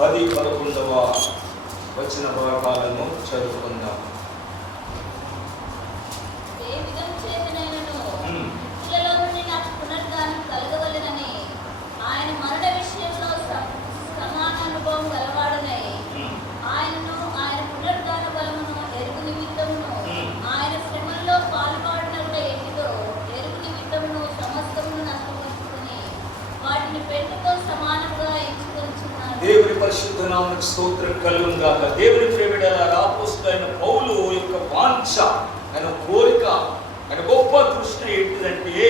10-11వ వచన భాగాలను చదువుకుందాం. ఆయన మరణ విషయంలో సమాన అనుభవం గలవాడునై ఆయనను ఆయన పునరుద్ధాన బలమును ఎరుగు నిమిత్తమును ఆయన శ్రమల్లో పాల్గొనడం ఎట్టిదో ఎరుగు నిమిత్తమును సమస్తమును నష్టపరుచుకుని వాటిని పెట్టుతో సమానంగా ఎంచుకొనుచున్నాడు. దేవుని పరిశుద్ధ నామమునకు స్తోత్రం కలుగును గాక. దేవుని ప్రేమిడలారా, అపోస్తలుడైన పౌలు యొక్క వాంఛ, ఆయన కోరిక, ఆయన గొప్ప దృష్టి ఏంటిదంటే,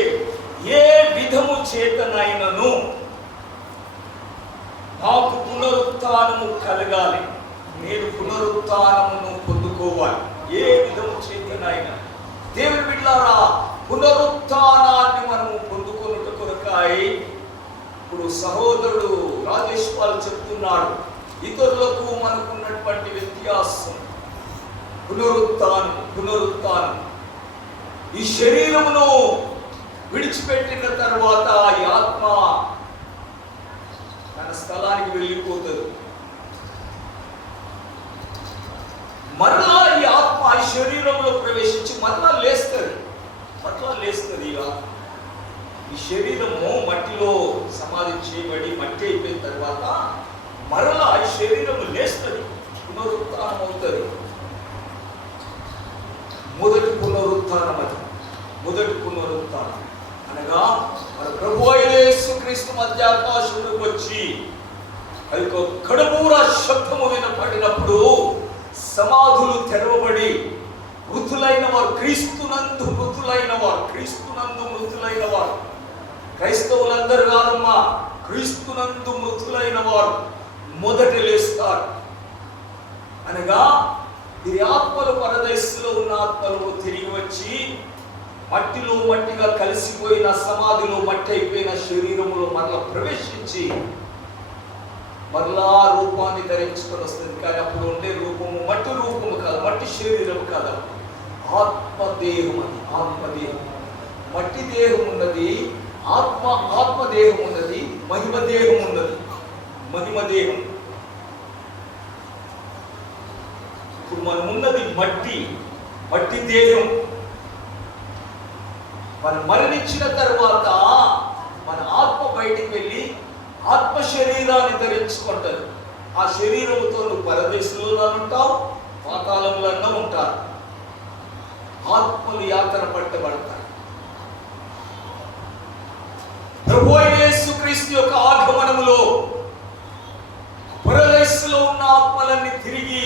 ఏ విధము చేతనైనను నాకు పునరుత్థానము కలగాలి, నేను పునరుత్థానమును పొందుకోవాలి. ఏ విధము చేతనైనా దేవుని బిడ్డలారా, పునరుత్థానాన్ని మనము పొందుకొనుట కొరకాయి ఇప్పుడు సహోదరుడు రాజేష్ పాల్ చెప్తున్నాడు, ఇతరులకు మనకున్నటువంటి వ్యత్యాసం పునరుత్థానం. ఈ శరీరమును విడిచిపెట్టిన తర్వాత ఈ ఆత్మ తన స్థలానికి వెళ్ళిపోతుంది. మరలా ఈ ఆత్మ ఈ శరీరంలో ప్రవేశించి మరలా లేస్తుంది. ఈ శరీరము మట్టిలో సమాధి చేయబడి మట్టి అయిపోయిన తర్వాత మరలా ఈ శరీరము లేస్తుంది, పునరుత్థానం అవుతుంది. మొదటి పునరుత్థానం అనగా మన ప్రభు అయిన యేసుక్రీస్తు మధ్యాకాశంలోకి వచ్చి అది కడుమూర శబ్దము వినపడినప్పుడు సమాధులు తెరవబడి మృతులైన వారు, క్రీస్తునందు మృతులైన వారు, క్రైస్తవులందరూ కాదమ్మా, క్రీస్తునందు మృతులైన వారు మొదట లేస్తారు. అనగా ఈ ఆత్మలు పరదేశంలో ఉన్న ఆత్మలు తిరిగి వచ్చి మట్టిలో మట్టిగా కలిసిపోయిన, సమాధిలో మట్టి అయిపోయిన శరీరములో మరలా ప్రవేశించి మరలా రూపాన్ని ధరించుకొని వస్తుంది. కానీ అప్పుడు ఉండే రూపము మట్టి రూపము కాదు, మట్టి శరీరం కాదు, ఆత్మదేహం. అది ఆత్మదేహం. మట్టి దేహం ఉన్నది, ఆత్మదేహం ఉన్నది, మహిమదేహం ఉన్నది. మహిమదేహం. ఇప్పుడు మనం ఉన్నది మట్టి దేహం. మనం మరణించిన తర్వాత మన ఆత్మ బయటికి వెళ్ళి ఆత్మ శరీరాన్ని ధరించుకుంటారు. ఆ శరీరంతో నువ్వు పరదేశంలో ఉంటావు, పాతాళంలో ఉంటారు. ఆత్మలు యాతన పట్టబడతాయి. ప్రభు అయిన యేసుక్రీస్తు యొక్క ఆగమనములో పరదేశంలో ఉన్న ఆత్మలన్నీ తిరిగి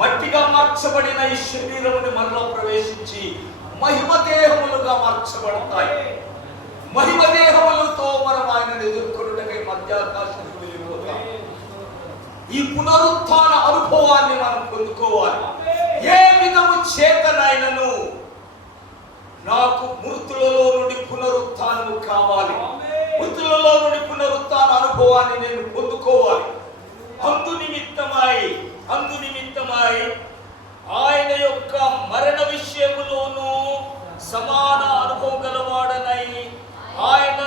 మట్టిగా మార్చబడిన ఈ శరీరముని మరలా ప్రవేశించి మహిమదేహములుగా మార్చబడతాయి. మహిమదేహములతో మనం ఆయనను ఎదుర్కొనుటకై మధ్యాకాశానికి వెళ్ళిపోతాం. ఈ పునరుత్థాన అనుభవాన్ని మనం పొందుకోవాలి. ఏ విధము చేతనైనను నాకు మృతులలో నుండి పునరుత్థానము కావాలి, మృతులలో నుండి పునరుత్థాన అనుభవాన్ని నేను పొందుకోవాలి. అందు నిమిత్తమై ఆయన యొక్క మరణ విషయములోను సమాన అనుభవం గలవాడనై ఆయన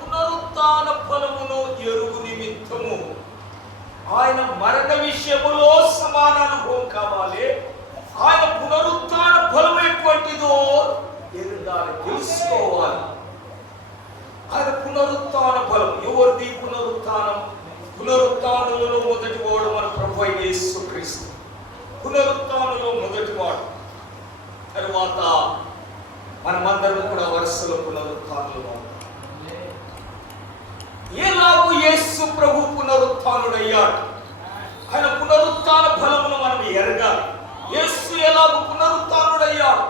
పునరుత్థాన ఫలమును ఎరుగు నిమిత్తము, ఆయన మరణ విషయములో సమాన అనుభవం కావాలి. ఆయన పునరుత్థాన ఫలం ఎటువంటిదో ఎరుగాలి, తెలుసుకోవాలి. ఆయన పునరుత్థాన ఫలం ఎవరిది? పునరుత్థానంలో మొదటి వాడు మన ప్రభు అయిన యేసుక్రీస్తు. పునరుత్థానంలో మొదటి వాడు. తరువాత మనమందరం కూడా వరుసలో పునరుత్థానంలో ఉంటాం. ఎలాగూ యేసు ప్రభు పునరుత్థానుడయ్యాడు. ఆయన పునరుత్థాన ఫలమును మనం ఎరగాలి. యేసు ఎలాగూ పునరుత్థానుడయ్యాడు,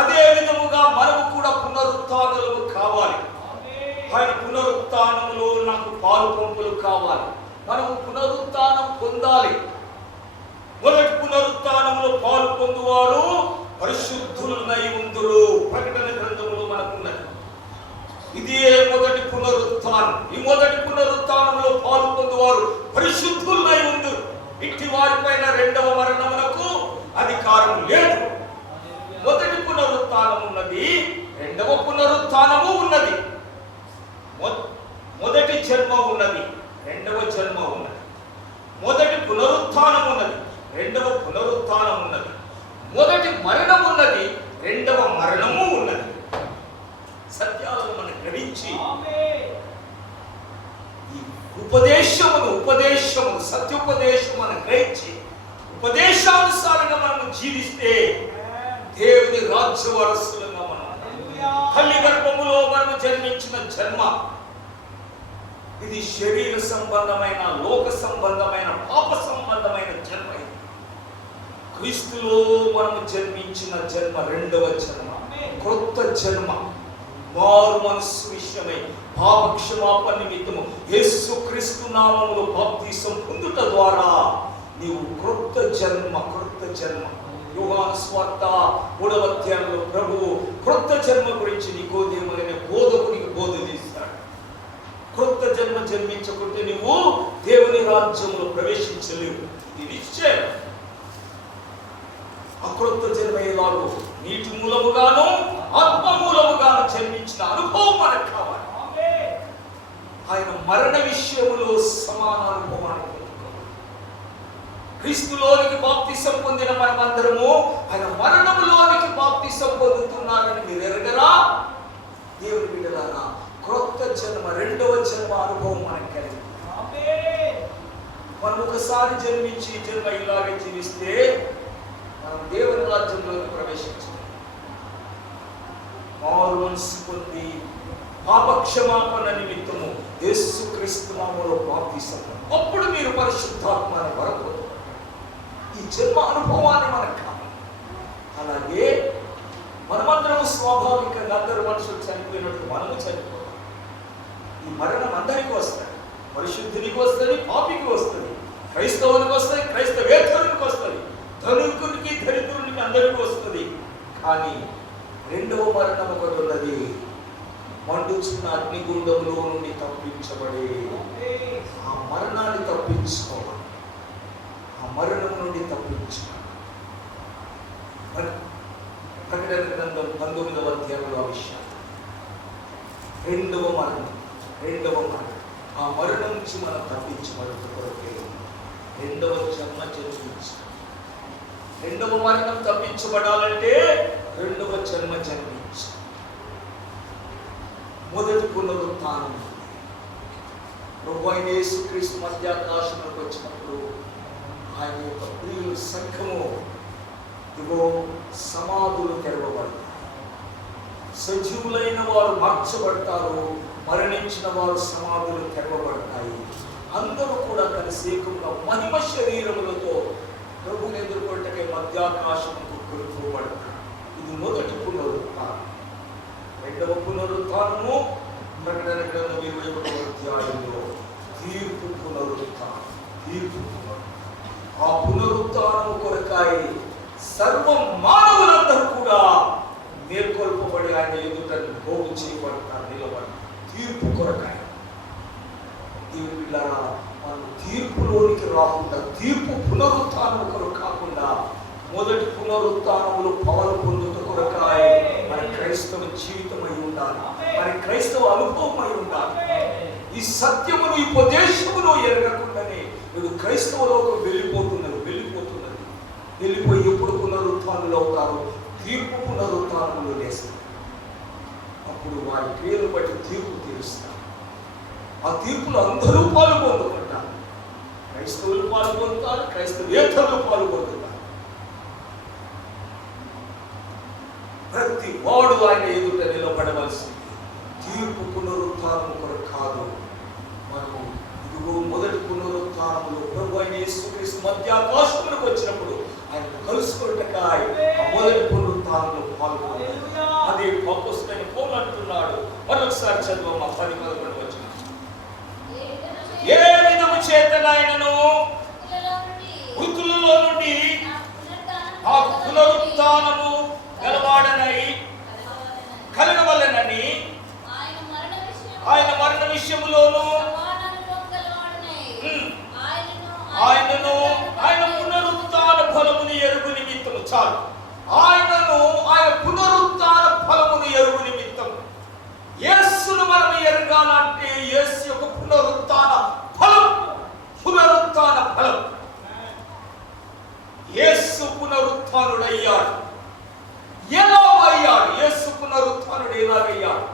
అదే విధముగా మనము కూడా పునరుత్థానులు కావాలి. ఆయన పునరుత్థానములో నాకు పాలు పంపులు కావాలి. మనము పునరుత్థానం పొందాలి. మొదటి పునరుత్థానంలో పాలు పొందువారు పరిశుద్ధులై ఉందురు. ప్రకటన గ్రంథములో మనకున్నది. ఇదే మొదటి పునరుత్థానం. ఈ మొదటి పునరుత్థానంలో పాలు పొందువారు పరిశుద్ధులై ఉందురు. ఇట్టి వారిపైన రెండవ మరణమునకు అధికారం లేదు. మొదటి పునరుత్థానం ఉన్నది, రెండవ పునరుత్థానము ఉన్నది. మొదటి జన్మ ఉన్నది, రెండవ జన్మ ఉన్నది. పునరుత్థానం ఉన్నది, రెండవ పునరుత్థానం ఉన్నది. మొదటి మరణం ఉన్నది, రెండవ మరణము ఉన్నది. సత్యాలను మనం గ్రహించి ఈ ఉపదేశమును సత్యోపదేశమును గ్రహించి ఉపదేశానుసారంగా మనం జీవిస్తే దేవుని రాజ్య వారసులుగా మనం, తల్లి గర్భములో మనం జన్మించిన జన్మ ఇది శరీర సంబంధమైన, లోక సంబంధమైన, పాప సంబంధమైన జన్మ. ఇది క్రీస్తులో మనం జన్మించిన జన్మ రెండవ జన్మ, క్రొత్త జన్మ. మారు మనస్సు విషయమై పాప క్షమాపణ నిమిత్తము యేసు క్రీస్తు నామములో బాప్తిసం పొందుట ద్వారా నీవు క్రొత్త జన్మ. యోహాను సువార్త 3వ అధ్యాయంలో ప్రభువు క్రొత్త జన్మ గురించి నికోదేములనే బోధకునికి బోధ చేస్తాడు. క్రొత్త జన్మ జన్మించకుంటే నువ్వు దేవుని రాజ్యంలో ప్రవేశించలేవు. ఇది నిశ్చయం. అక్రొత్త జన్మ ఎలాగో నీటి మూలముగాను ఆత్మ మూలముగాను జన్మించిన అనుభవం మనకు కావాలి. ఆయన మరణ విషయంలో సమాన అనుభవాన్ని క్రీస్తులోనికి బాప్తిసం పొందిన మనమందరము ఆయన మరణములోనికి బాప్తిసం పొందుతున్నారని మీరు ఎరగరా? దేవుని బిడ్డలారా, క్రొత్త జన్మ, రెండవ జన్మ అనుభవం మనకు కలిగింది. మనం ఒకసారి జన్మించి జన్మ ఇలాగే జీవిస్తే మనం దేవుని రాజ్యంలోకి ప్రవేశించాలి. మారు మనసు పొంది పాపక్షమాపణ నిమిత్తము యేసుక్రీస్తు నామములో బాప్తిసం, అప్పుడు మీరు పరిశుద్ధాత్మని వరపొందుతారు. ఈ జన్మ అనుభవాన్ని మనకు కావాలి. అలాగే మనమందరము స్వాభావికంగా అందరూ మనుషులు చనిపోయినట్టు మనము చనిపోతాం. ఈ మరణం అందరికీ వస్తుంది. పరిశుద్ధునికి వస్తుంది, పాపికి వస్తుంది, క్రైస్తవునికి వస్తుంది, క్రైస్తవేతరునికి వస్తుంది, ధనికునికి దరిద్రునికి అందరికీ వస్తుంది. కానీ రెండవ మరణం ఒకటి ఉన్నది, మండుచున్న అగ్నిగుండంలో నుండి తప్పించబడి ఆ మరణాన్ని తప్పించుకోవాలి. ఆ మరణం నుండి తప్పించుకోవాలి. ప్రకటన గ్రంథం 19వ అధ్యాయంలో ఆ విషయం. రెండవ మరణం. ఆ మరణం నుంచి మనం తప్పించబడిన కొరకే రెండవ జన్మ జన్మించాలి. రెండవ మరణం తప్పించబడాలంటే రెండవ జన్మ జన్మించాలి. మొదటి పునరుత్థానం. ప్రభువైన యేసుక్రీస్తు మధ్యాకాశంలోకి వచ్చినప్పుడు ఆయన యొక్క ప్రియుల సంఘము ఇగో సమాధులు తెరవబడతాయి. సజీవులైన వారు మార్చబడతారు, మరణించిన వారు సమాధులు తెరవబడతాయి. అందరూ కూడా కలిసి ఏకంగా మహిమ శరీరములతో ప్రభువుని ఎదుర్కొంటకే మధ్యాకాశముకు కొనుక్కోబడతారు. ఇది మొదటి పునరుత్థానం. రెండవ పునరుత్థానము ప్రకటన గ్రంథం 21వ అధ్యాయంలో తీర్పు పునరుత్థానం. ఆ పునరుత్థానము కొరకాయ సర్వ మానవులందరూ కూడా మేల్కొల్పబడి ఆయన ఎదుట పోగు చేయబడతారు, నిలబడతారు. తీర్పు కొరకాయ. దేవుని బిడ్డలారా, మనం తీర్పులోనికి రాకుండా, తీర్పు పునరుత్థానం కొరకు కాకుండా మొదటి పునరుత్థానములు పవన్ పొందుట కొరకాయ మన క్రైస్తవ జీవితమై ఉండాలి, మన క్రైస్తవ అనుభవమై ఉండాలి. ఈ సత్యమును, ఈ ఉపదేశమును ఎరగకుండానే వీడు క్రైస్తవ లోకం వెళ్ళిపోతున్నది. వెళ్ళిపోయి ఎప్పుడు పునరుత్థానులు అవుతారు? తీర్పు పునరుత్థానములు లేస్తారు. అప్పుడు వారి క్రియలు బట్టి తీర్పు తీరుస్తారు. ఆ తీర్పులు అందరూ పాల్గొంటారు. క్రైస్తవులు పాల్గొంటారు, క్రైస్తవేతరులు పాల్గొంటారు. ప్రతి వాడు ఆయన ఎదుట నిలబడవలసింది. తీర్పు పునరుత్థానము కొరకు కాదు. మనము ఇదిగో మొదటి పునరుత్థానములో ప్రభు అయిన యేసుక్రీస్తు మధ్యాకాశములకు వచ్చినప్పుడు ఆయన కలుసుకొట్టకాయ మొదటి పునరుత్థానంలో పాల్గొనాలి. అదే అపోస్తలుడైన పౌలు అంటున్నాడు. మరొకసారి చదువమ్మా 10-11 వచనం. ఏ విధము చేతనైనను మృతులలో నుండి ఆ పునరుత్థానము కలగవలెనని ఆయన మరణ విషయములోను ఆయనను ఆయన పునరుత్థాన ఫలముని ఎరుగు నిమిత్తము. చాలు. ఆయన పునరుత్థాన ఫలముని ఎరుగు నిమిత్తం. యేసును మనం ఎరగాలంటే యేసు యొక్క పునరుత్థాన ఫలం. పునరుత్థానుడయ్యాడు. ఎలాగో అయ్యాడు? యేసు పునరుత్థానుడు ఎలాగయ్యాడు?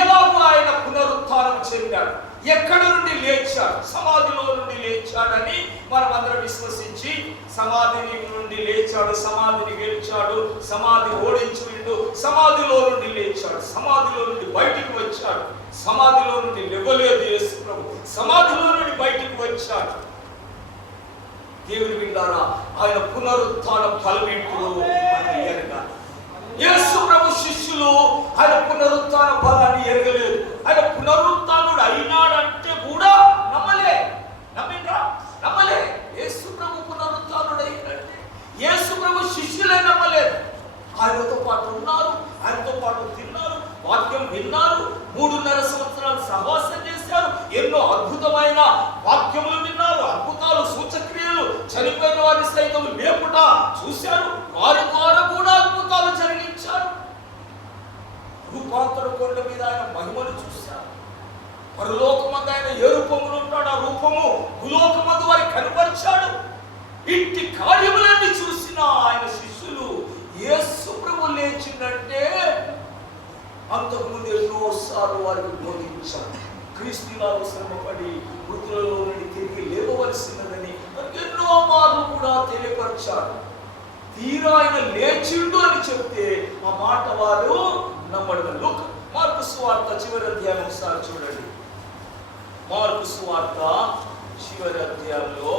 ఎలాగో ఆయన పునరుత్థానం చెందాడు? ఎక్కడి నుండి లేచాడు? సమాధిలో నుండి లేచాడని మనం అందరం విశ్వసించి, సమాధిని నుండి లేచాడు, సమాధిని గెలిచాడు, సమాధి ఓడించుండు, సమాధిలో నుండి లేచాడు, సమాధిలో నుండి బయటికి వచ్చాడు, సమాధిలో నుండి లేవలేదు యేసు ప్రభు, సమాధిలో నుండి బయటికి వచ్చాడు. దేవుని బిడ్డలారా, ఆయన పునరుత్థానం ఫలమేంటో మనం ఎరగాలి. యేసు ప్రభు శిష్యులు ఆయన పునరుత్థాన ఫలాన్ని ఎరగలేదు. ఆయన పునరుత్థానుడు అయినాడంటే కూడా నమ్మలే. నమ్మిండ్రా? నమ్మలే. యేసు ప్రభు పునరుత్థానుడు అయినంటే యేసు ప్రభు శిష్యులే నమ్మలేదు. ఆయనతో పాటు ఉన్నారు, ఆయనతో పాటు తిన్నారు, వాక్యం విన్నారు, 3.5 సంవత్సరాలు సహవాసం చేశారు, ఎన్నో అద్భుతమైన వాక్యములు విన్నారు, అద్భుతాలు, సూచక్రియలు, చనిపోయిన వారిని సైతం లేపుట చూశారు, వారి ద్వారా కూడా అద్భుతాలు జరిగించారు. రూపాంతర కొండ మీద ఆయన మహిమను చూశారు. పరలోకమందు ఆయన ఏ రూపంలో ఉంటాడు, ఆ రూపము భూలోకమందు వారికి కనపరిచాడు. ఇంటి కార్యములన్నీ చూసిన ఆయన శిష్యులు యేసు ప్రభు లేచిందంటే అంతకుముందు ఎన్నోసార్లు వారికి బోధించారు. క్రీస్తులాగా శ్రమపడి మృతులలో నుండి తిరిగి లేవవలసినదని ఎన్నో మార్లు కూడా తెలియపరిచారు. తీరా ఆయన లేచిండు అని చెప్తే ఆ మాట వారు నమ్మడం. మార్కు సువార్త చివరి అధ్యాయం ఒకసారి చూడండి. మార్కు సువార్త చివరి అధ్యాయంలో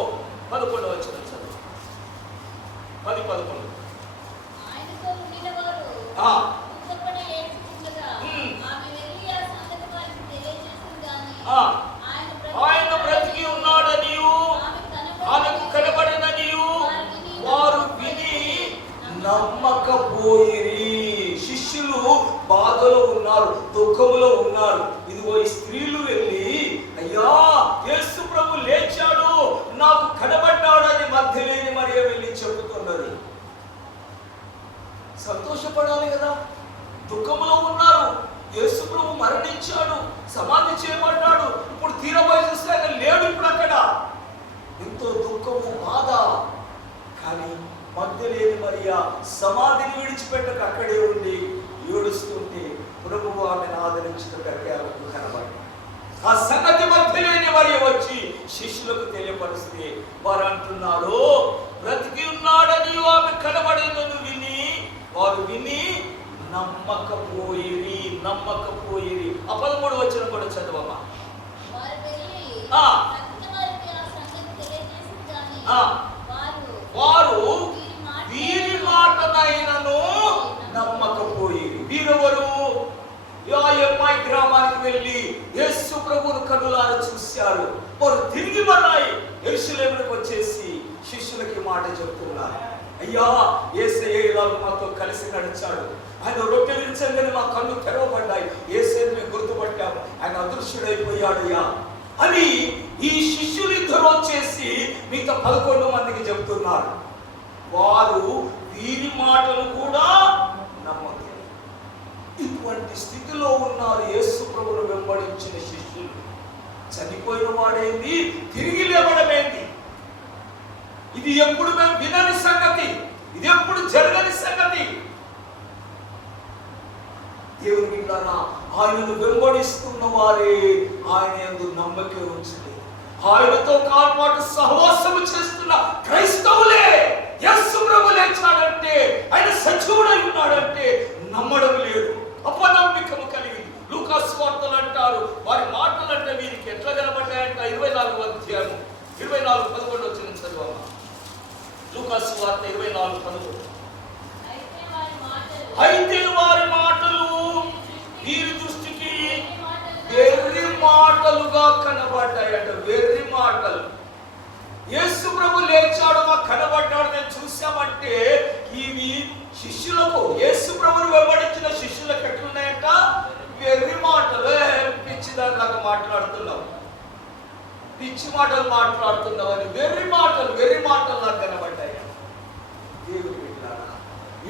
11వ వచనం చదువు. 10-11. ఆయన బ్రతికి ఉన్నాడనియు ఆమెకు కనబడిననియు వారు విని నమ్మకపోయిరి. శిష్యులు బాధలో ఉన్నారు, దుఃఖములో ఉన్నారు. ఇదిగో ఈ స్త్రీలు వెళ్ళి, అయ్యా యేసు ప్రభు లేచాడు, నాకు కనబడ్డాడని మధ్య లేని మరియ వెళ్ళి చెబుతున్నది. సంతోషపడాలి కదా. దుఃఖంలో ఉన్నారు, యేసు ప్రభు మరణించాడు, సమాధి చేయబడ్డాడు, ఇప్పుడు తీరబోయి చూస్తే ఆయన లేడు ఇప్పుడు అక్కడ. ఎంతో దుఃఖము, బాధ. కానీ మధ్య లేని మరియా సమాధిని విడిచిపెట్టక అక్కడే ఉండి ఏడుస్తుంటే ప్రభువు ఆమెను ఆదరించుటకు ఆమెకు కనబడి ఆ సంగతి మధ్య లేని మరియ వచ్చి శిష్యులకు తెలియపరిస్తే వారు అంటున్నారు, బ్రతికి ఉన్నాడని ఆమె కనబడినను విని వారు విని నమ్మకపోయిరి. నమ్మకపోయిరి. ఆ 13వ వచనం కూడా చదవమ్మా. వారు వీరి మాటనైనను నమ్మకపోయిరి. వీరెవరు? యాయమ్మాయి గ్రామానికి వెళ్ళి యేసు ప్రభువును కన్నులారా చూశారు. వారు తిరిగి మరలాయి యెరూషలేముకు వచ్చేసి శిష్యులకి మాట చెప్తున్నారు, అయ్యా యేసయ్య ఇలా మాతో కలిసి నడిచాడు, ఆయన రొట్టె విరిచంగానే మా కళ్ళు తెరవబడ్డాయి, యేసయ్యను మేము గుర్తుపట్టాము, ఆయన అదృశ్యుడైపోయాడయ్యా అని ఈ శిష్యులు ఇద్దరు వచ్చేసి మిగతా 11 మందికి చెప్తున్నారు. వారు వీరి మాటలు కూడా నమ్మకం. ఇటువంటి స్థితిలో ఉన్నారు యేసు ప్రభువును వెంబడించిన శిష్యులు. చనిపోయిన వాడేంది, తిరిగి లేవడమేంది, ఇది ఎప్పుడు మేము వినని సంగతి, ఇది ఎప్పుడు జరగని సంగతి. దేవుని బిడ్డలారా, ఆయనను వెంబడిస్తున్న వారే ఆయన యందు నమ్మకం ఉంచలేదు. ఆయనతో కాపాటు సహవాసము చేస్తున్న క్రైస్తవులే యేసు ప్రభు లేచాడంటే, ఆయన సజీవుడై ఉన్నాడంటే నమ్మడం లేదు, అపనమ్మకము కలిగింది. లూకా సువార్తలు అంటారు, వారి మాటలు అంటే వీరికి ఎట్లా కనబడ్డాయంట. 24వ అధ్యాయం 24-11 వచ్చిన చదువమ్మా. లూకా సువార్త 24-11. అయితే వారి మాటలు వీరి దృష్టికి వెర్రి మాటలుగా కనబడ్డాయట. వెర్రి మాటలు. యేసు ప్రభు లేచాడు, మాకు కనబడ్డాడు, మేము చూసామంటే ఇవి శిష్యులకు, యేసు ప్రభుని వెంబడించిన శిష్యులకు ఎట్లున్నాయంట? వెర్రి మాటలు. పిచ్చిదానిలాగా మాట్లాడుతున్నావు, పిచ్చి మాటలు మాట్లాడుతున్నావు అని వెర్రి మాటలు, వెర్రి మాటలు నాకు కనబడ్డాయి. దేవుని బిడ్డలారా,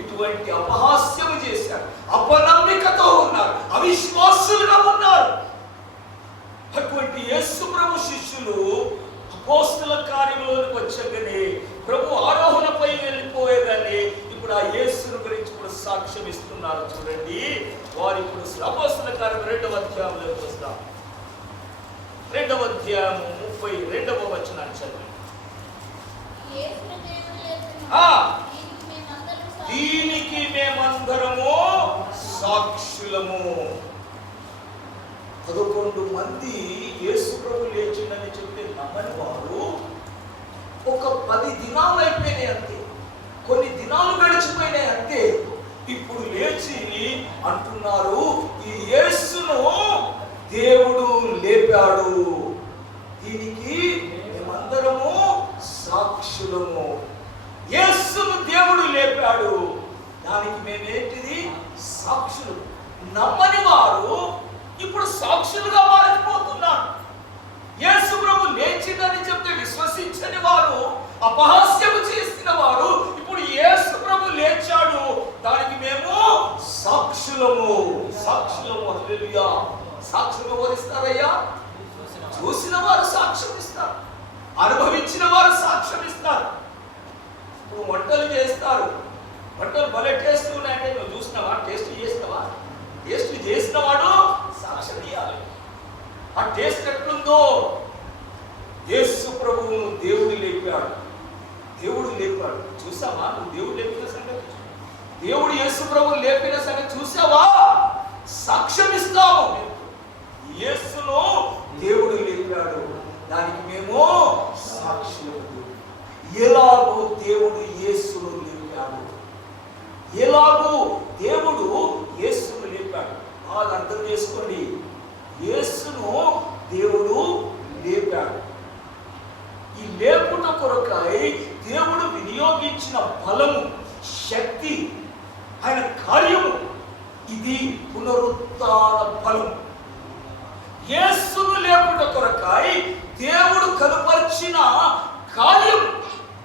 ఇటువంటి అపహాస్యము చేశారు, అపనమ్మికతో ఉన్నారు, అవిశ్వాసులుగా ఉన్నారు. అటువంటి యేసు ప్రభు శిష్యులు అపోస్తల కార్యంలోకి వచ్చాకనే ప్రభు ఆరోహణపై వెళ్ళిపోయేదాన్ని ఇప్పుడు ఆ యేసుని గురించి కూడా సాక్ష్యం ఇస్తున్నారు. చూడండి, వారు ఇప్పుడు అపోస్తలుల కార్యం 2వ అధ్యాయంలోకి వస్తాం. 2వ అధ్యాయము 32వ వచనాన్ని చదివి. దీనికి మేమందరము సాక్షులము. 11 మంది యేసు ప్రభు లేచిందని చెప్తే నమ్మని వారు ఒక 10 దినాలు అయిపోయినాయి అంతే, కొన్ని దినాలు గడిచిపోయినాయి అంతే. ఇప్పుడు లేచి అంటున్నారు, ఈ యేసును దేవుడు లేపాడు, దీనికి మేమందరము సాక్షులము. యేసును దేవుడు లేపాడు, దానికి మేమేంటిది? సాక్షులు. నమ్మని వారు ఇప్పుడు సాక్షులుగా మారిపోతున్నారు. యేసు ప్రభు లేచిందని చెప్తే విశ్వసించని వారు, అపహాస్యము చేసిన వారు ఇప్పుడు యేసు ప్రభు లేచాడు, దానికి మేము సాక్షులము. సాక్షులము. హల్లెలూయా. సాక్షులు వరిస్తారయ్యా. చూసిన వారు సాక్ష్యం ఇస్తారు, అనుభవించిన వారు సాక్ష్యం ఇస్తారు. ఇప్పుడు వంటలు చేస్తారు, వంటలు భలే టేస్ట్ ఉన్నాయంటే నువ్వు చూసినావా, టేస్ట్ చేసినవా? టేస్ట్ చేసిన వాడు సాక్ష్యం ఇవ్వాలి. ఆ టేస్ట్ ఎట్లుందో. యేసు ప్రభువును దేవుడు లేపాడు, దేవుడు లేపాడు. చూసావా నువ్వు దేవుడు లేపిన సంగతి? దేవుడు యేసు ప్రభువు లేపిన సంగతి చూసావా? సాక్ష్యం ఇస్తాము. యేసును దేవుడు లేపాడు, దానికి మేము సాక్షులము. ఎలాగూ దేవుడు యేసును లేపాడు, ఎలాగూ దేవుడు యేసును లేపాడు. బాగా అర్థం చేసుకోండి, యేసును దేవుడు లేపాడు. ఈ లేపుట కొరకై దేవుడు వినియోగించిన బలము, శక్తి, ఆయన కార్యము, ఇది పునరుత్థాన బలం. యేసును లేపుట కొరకై దేవుడు కనుపరిచిన కార్యం,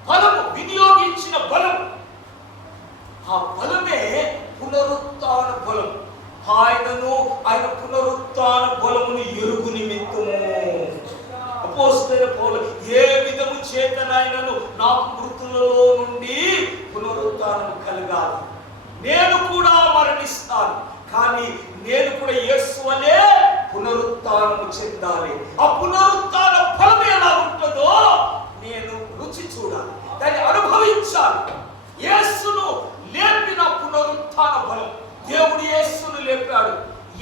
బలము, వినియోగించిన బలం, ఆ బలమే పునరుత్థాన బలం. ఆయన పునరుత్థాన బలమును ఎరుగు నిమిత్తము అపోస్తలుడైన పౌలు, ఏ విధము చేతనైనను నాకు మృతులలో నుండి పునరుత్థానం కలగాలి, నేను కూడా మరణిస్తాను, కానీ నేను కూడా యేసు వలె పునరుత్థానము చెందాలి. ఆ పునరుత్థాన ఫలం ఎలా ఉంటుందో నేను రుచి చూడాలి, దాన్ని అనుభవించాలి. యేసును లేపిన పునరుత్థాన బలం. దేవుడు యేసును లేపాడు.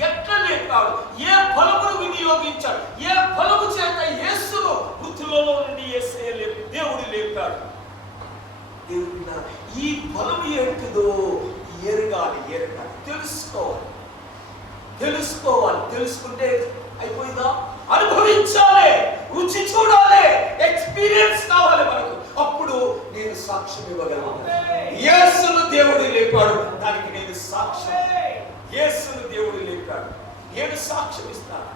ఎట్లా లేపాడు? ఏ బలమును వినియోగించాడు? ఏ బలము చేత యేసును మృతులలో నుండి యేసయ్య లేపి దేవుడు లేపాడు. దేవుడా, ఈ బలం ఏంటిదో ఎరగాలి, తెలుసుకోవాలి. తెలుసుకుంటే అయిపోయిందా? అనుభవించాలి, రుచి చూడాలి, ఎక్స్పీరియన్స్ కావాలి మనకు. అప్పుడు నేను సాక్ష్యం ఇవ్వగలను. యేసును దేవుడు లేపాడు, దానికి నేను సాక్ష్యం. యేసును దేవుడు లేపాడు, నేను సాక్ష్యం ఇస్తాను.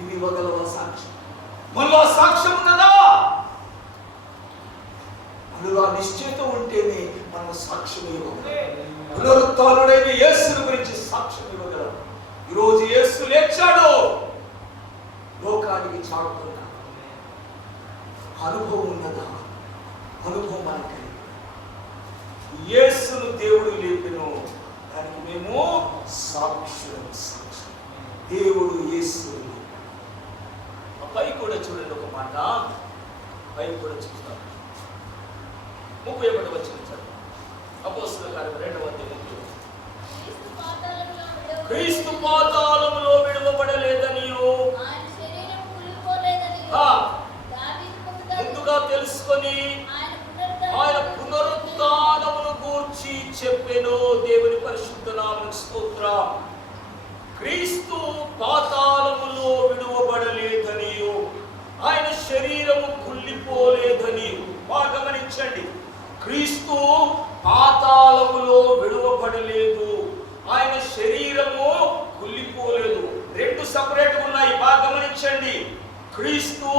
ఇవి ఇవ్వగలవా సాక్ష్యం? మనలో సాక్ష్యం ఉన్నదా? మనలో నిశ్చయిత ఉంటేనే మనం సాక్ష్యం ఇవ్వగలం. పునరుత్థానుడైన యేసుని గురించి సాక్ష్యం ఇవ్వగలం. ఈరోజు యేసు లేచాడు, లోకానికి చాటుతున్నా. అనుభవం ఉన్నదా? అనుభవం మనకి. యేసును దేవుడు లేపెను, దానికి మేము సాక్ష్యం. దేవుడు యేసు. పై కూడా చూడండి ఒక మాట, పై కూడా చూస్తాం. 31వ వచనం చదువు. అపోస్తలుల కార్యం 2వ అధ్యాయం. క్రీస్తు పాతాళములో విడువబడలేదనియు ముందుగా తెలుసుకొని ఆయన పునరుత్థానమును గూర్చి చెప్పెను. దేవుని పరిశుద్ధ నామమునకు స్తోత్రం. క్రీస్తు పాతాళములో విడువబడలేదనియు ఆయన శరీరము కుళ్ళిపోలేదనియు. బాగా గమనించండి, క్రీస్తు పాతాళములో విడువబడలేదు, ఆయన శరీరము కుళ్ళిపోలేదు. రెండు సపరేట్ ఉన్నాయి, బాగా గమనించండి. క్రీస్తు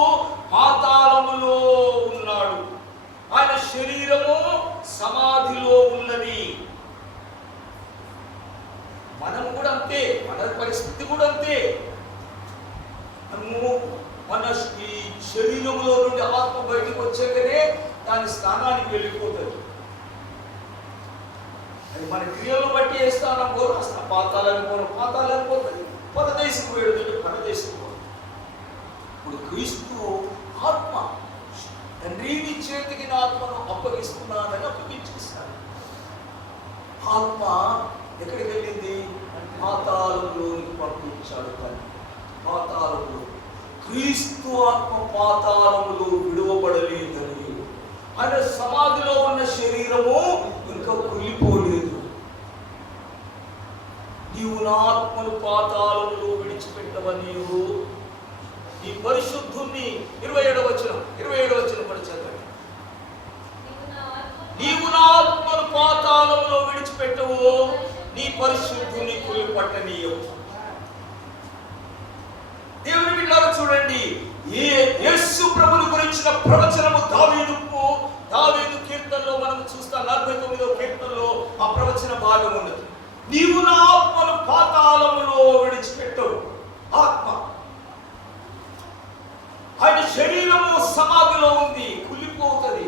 పాతాళములో ఉన్నాడు, ఆయన శరీరము సమాధిలో ఉన్నది. మనం కూడా అంతే, మన పరిస్థితి కూడా అంతే. మనము మన ఈ శరీరంలో నుండి ఆత్మ బయటకు వచ్చాకనే దాని స్థానానికి వెళ్ళిపోతుంది. అది మన క్రియలను బట్టి ఏ స్థానం పోరు, పాతాలని పోతుంది. పరదేశం వేడుతుంటే పరదేశం పోరు. ఇప్పుడు క్రీస్తు ఆత్మ తండ్రి నీ చేతికి నా ఆత్మను అప్పగిస్తున్నానని అప్పగించేస్తాడు. ఆత్మ ఎక్కడికి వెళ్ళింది? పాతాళంలోనికి పంపించాడు తండ్రి. పాతాళంలో క్రీస్తు ఆత్మ పాతాళంలో విడువబడలేదని, ఆయన సమాధిలో ఉన్న శరీరము ఇంకా కుళ్ళిపోలేదు. నీవు నా ఆత్మను పాతాళంలో విడిచిపెట్టవని నీవు ఈ పరిశుద్ధుని 27వ వచనం పడిచారు. నీవు నా ఆత్మను పాతాళంలో విడిచిపెట్టవు, నీ పరిశుద్ధుని కుళ్ళిపట్టనీయవు. దేవుని బిడ్డలారా చూడండి, యేసు ప్రభువుని గురించిన ప్రవచనము దావీదు కీర్తనలో మనం చూస్తాం. 49వ కీర్తనలో ఆ ప్రవచన భాగం ఉన్నది. నీవు నా ఆత్మను పాతాళంలో విడిచిపెట్టవు. ఆత్మ ఆయన శరీరము సమాధిలో ఉంది, కుళ్ళిపోతుంది.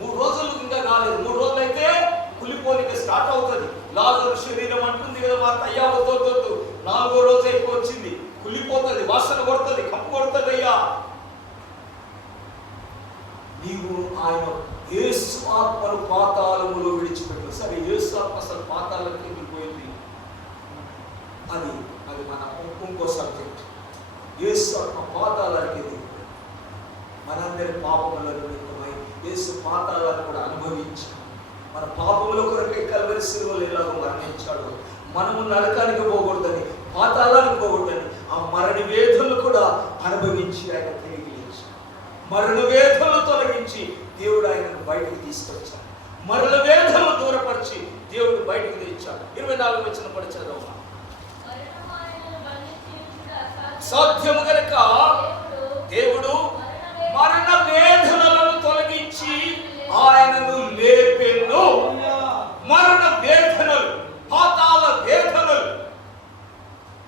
3 రోజులు ఇంకా కాలేదు, 3 రోజులు అయితే కుళ్ళిపోనికి స్టార్ట్ అవుతుంది. లాజరు శరీరం అంటుంది కదా మా అయ్యా వద్దొద్దు, 4వ రోజు అయిపోయింది, కుళ్ళిపోతుంది, వాసన కొడుతుంది, కప్పు కొడుతుంది. అయ్యా నీవు ఆయన యేసు ఆత్మను పాతాళములో విడిచిపెట్టు. సరే, యేసు ఆత్మ అసలు పాతాళానికి వెళ్ళిపోయింది, అది మన ఇంకో సబ్జెక్ట్. యేసు ఆత్మ పాతాళానికి వెళ్ళిపోయింది. మనందరి పాపముల నిమిత్తమై యేసు పాతాళాన్ని కూడా అనుభవించి మన పాపముల కొరకై కల్వరి శిలువలో ఎలాగో మరణించాడు. మనము నరకానికి పోకూడదని, పాతాళానికి పోకూడదని ఆ మరణ వేదనలు కూడా అనుభవించి ఆయన తిరిగి లేచాడు. మరణ వేదనలు తొలగించి దేవుడు ఆయనను బయటకు తీసుకొచ్చాడు. మరణ వేదనలు దూరపరిచి దేవుడు బయటకు తెచ్చాడు. 24వ వచనం పడిచాడు. సాధ్యము గనుక దేవుడు మరణ వేదనలను తొలగించి ఆయనను లేపెను. మరణ వేదనలు, పాతాళ వేదనలు,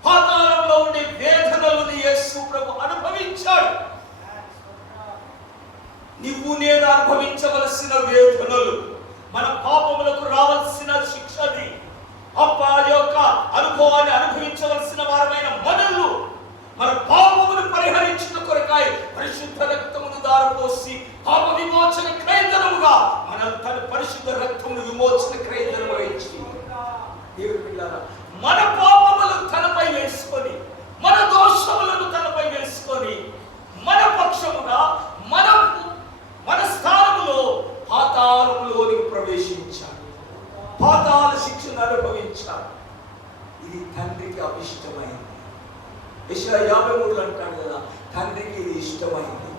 పాతాళంలో ఉండే వేదనలను యేసు ప్రభు అనుభవించాడు. నువ్వు నేను అనుభవించవలసిన వేదనలు, మన పాపములకు రావాల్సిన శిక్షని, అప్పాలి యొక్క అనుభవాన్ని అనుభవించవలసిన వారమైన మనల్ని మన పాపమును పరిహరించిన కొరకాయ పరిశుద్ధ రక్తమును దారపోసి పాప విమోచన క్రయధనముగా తన పరిశుద్ధ రక్తమును విమోచన క్రయధనముగా ఇచ్చి దేవుని బిడ్డలారా మన పాపములను తనపై వేసుకొని, మన దోషములను తనపై వేసుకొని మన పక్షముగా మన స్థానములో పాతాళములోనికి ప్రవేశించాడు. పాతాళ శిక్షను అనుభవించాడు. ఇది తండ్రికి అభిష్టమైంది. యెషయా 53 అంటాడు కదా, తండ్రికి ఇది ఇష్టమైంది.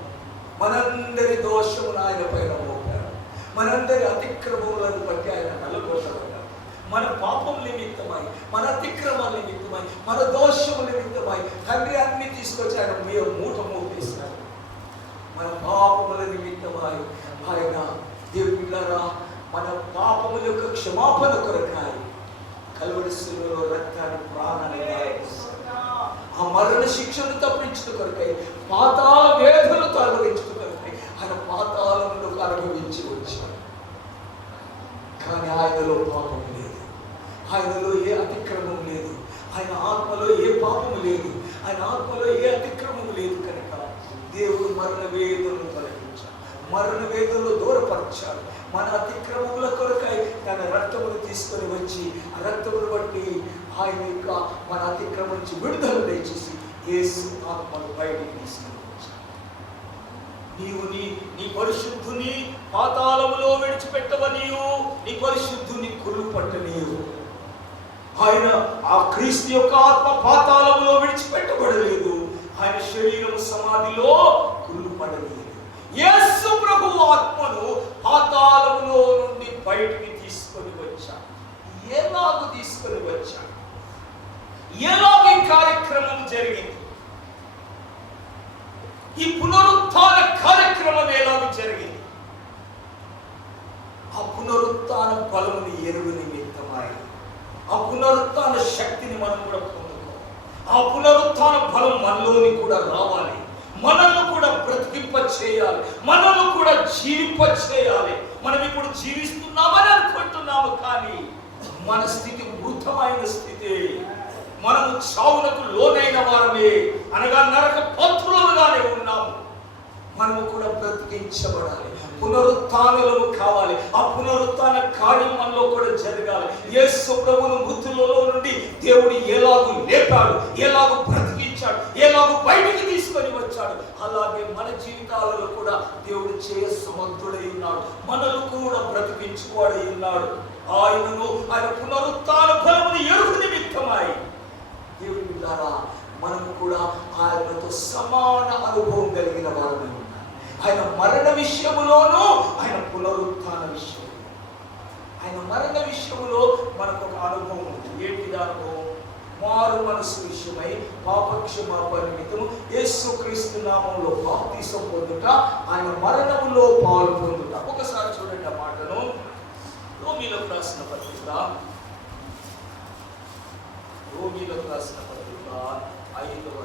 మనందరి దోషమును ఆయన పైన మోపాడు, మనందరి అతిక్రమములను బట్టి ఆయన నలగొట్టబడ్డాడు. మన పాపం నిమిత్తమై, మన అతిక్రమాల నిమిత్తమై, మన దోషముల నిమిత్తమై తండ్రి అన్ని తీసుకొచ్చి ఆయన మీద మూట మోపేశాడు. మన పాపముల నిమిత్తమై ఆయన దేవుని బిడ్డలారా మన పాపముల యొక్క క్షమాపణ కొరకాయ కల్వరి శిలువలో రక్తాన్ని ప్రాణాన్ని ఆ మరణ శిక్షను తప్పించుట కొరకై, పాతాళ వేదనతో అనుభవించుట కొరకై ఆయన పాతాళంలోకి అనుభవించి వచ్చాడు. కానీ ఆయనలో పాపం లేదు, ఆయనలో ఏ అతిక్రమం లేదు, ఆయన ఆత్మలో ఏ పాపము లేదు, ఆయన ఆత్మలో ఏ అతిక్రమం లేదు. కనుక దేవుడు మరణ వేదనను తొలగించాడు, మరణ వేదనలో దూరపరిచాడు. మన అతిక్రమముల కొరకై తన రక్తమును తీసుకొని వచ్చి ఆ రక్తమును బట్టి ఆయన యొక్క మన అతిక్రమం నుంచి విడుదల దయచేసి యేసు ఆత్మను బయటికి తీసుకొని వచ్చాడు. నీవు నీ పరిశుద్ధుని పాతాళములో విడిచిపెట్టవనీయు, నీ పరిశుద్ధుని కుళ్ళు పట్టనీయు. ఆయన ఆ క్రీస్తు యొక్క ఆత్మ పాతాళములో విడిచిపెట్టబడలేదు, ఆయన శరీరం సమాధిలో కుళ్ళు పడలేదు. యేసు ప్రభు ఆత్మను పాతాళములో నుండి బయటికి తీసుకొని వచ్చాడు. ఎలాగూ తీసుకొని వచ్చాడు, ఎలాగ ఈ కార్యక్రమం జరిగింది, ఈ పునరుత్థాన కార్యక్రమం ఎలాగ జరిగింది? ఆ పునరుత్థాన బలముని ఎరుగు నిమిత్తమై, ఆ పునరుత్థాన శక్తిని మనం కూడా పొందుకోవాలి. ఆ పునరుత్థాన బలం మనలోని కూడా రావాలి. మనల్ని కూడా బ్రతికింప చేయాలి, మనల్ని కూడా జీవింప చేయాలి. మనం ఇప్పుడు జీవిస్తున్నామని అనుకుంటున్నాము, కానీ మన స్థితి మృతమైన స్థితి. మనము చావునకు లోనైన వారమే, అనగా నరక పత్రులుగానే ఉన్నాము. మనము కూడా బ్రతికించబడాలి, పునరుత్థానులు కావాలి. ఆ పునరుత్థాన కార్యం మనలో కూడా జరగాలి. యేసు ప్రభువును మృతులలో నుండి దేవుడు ఎలాగూ లేపాడు, ఎలాగూ బ్రతికించాడు, ఎలాగూ బయటికి తీసుకొని వచ్చాడు, అలాగే మన జీవితాలలో కూడా దేవుడు చేయ సమర్థుడై ఉన్నాడు. మనల్ని కూడా బ్రతికించువాడై ఉన్నాడు. ఆయన పునరుత్థాన బలమును ఎరుగు నిమిత్తమై దేవుని ద్వారా మనము కూడా ఆయనతో సమాన అనుభవం కలిగిన వారమై ఉన్నాం. ఆయన మరణ విషయములోనూ, ఆయన పునరుత్థాన విషయంలో, ఆయన మరణ విషయంలో మనకు ఒక అనుభవం ఉంది. ఏంటి అనుభవం? మారు మనసు విషయమై పాపక్షమాపణ నిమిత్తము యేసుక్రీస్తు నామములో బాప్తిసం పొందుట, ఆయన మరణములో పాలు పొందుట. ఒకసారి చూడండి ఆ మాటను. రోమీలకు రాసిన పత్రిక 5వ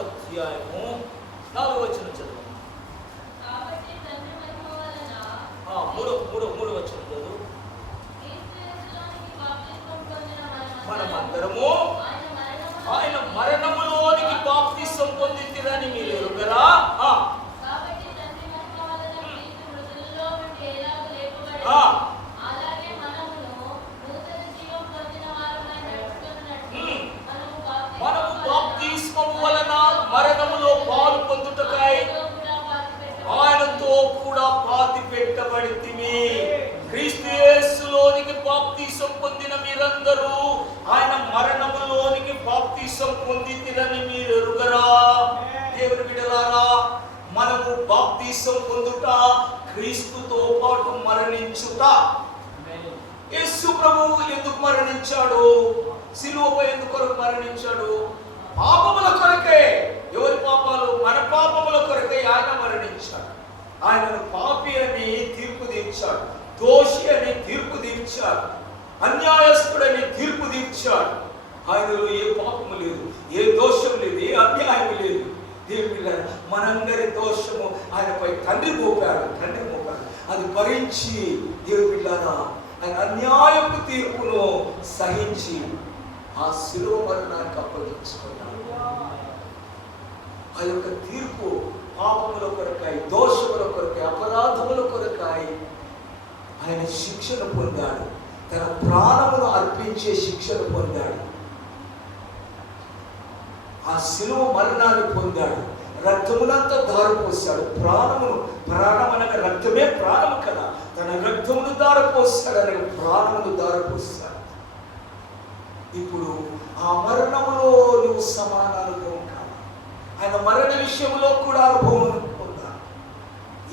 అధ్యాయము 4వ వచనం చదువు. మూడవ వచనం చదువు. మనమందరము ఆయన మరణములోనికి బాప్తిసం పొందితిరని మీరు ఎరుగరా? మనము బాప్తిస్మము వలన మరణములో పాలు పొందుటకై ఆయనతో కూడా పాతి పెట్టబడితిమి. క్రీస్తు యేసులోనికి బాప్తిసం పొందిన మీరందరూ ఆయన మరణములోనికి బాప్తిసం పొందితిరని మీరు ఎరుగరా? దేవుని బిడ్డలారా, మనము బాప్తిసం పొందుట, క్రీస్తుతో పాటు మరణించుట. యేసు ప్రభువు ఎందుకు మరణించాడు? సిలువపై ఎందుకు మరణించాడు? పాపముల కొరకే. ఎవరి పాపాలు? మన పాపముల కొరకే ఆయన మరణించాడు. ఆయనను పాపి అని తీర్పు తీర్చాడు, దోషి అని తీర్పు తీర్చాడు, అన్యాయస్తుడని తీర్పు తీర్చాడు. ఆయనలో ఏ పాపము లేదు, ఏ దోషం లేదు, ఏ అన్యాయం లేదు. దేవుని మనందరి దోషము ఆయనపై తండ్రి మోపాడు. అది భరించి దేవుని బిడ్డలారా ఆయన అన్యాయపు తీర్పును సహించి ఆ శిలువ మరణానికి అప్పగించుకున్నాడు. ఆ యొక్క తీర్పు పాపముల కొరకై, దోషముల కొరకై, అపరాధముల కొరకై ఆయన శిక్షను పొందాడు. తన ప్రాణమును అర్పించే శిక్షను పొందాడు. ఆ శిలువ మరణాన్ని పొందాడు. రక్తమునంతా దారిపోసాడు. ప్రాణమనగా రక్తమే ప్రాణము కదా, తన రక్తమును దారిపోస్తాడు, అనగా ప్రాణమును దారిపోస్తాడు. ఇప్పుడు ఆ మరణములో నువ్వు సమాన అనుభవం కాదు, ఆయన మరణ విషయంలో కూడా అనుభవం పొందాలి.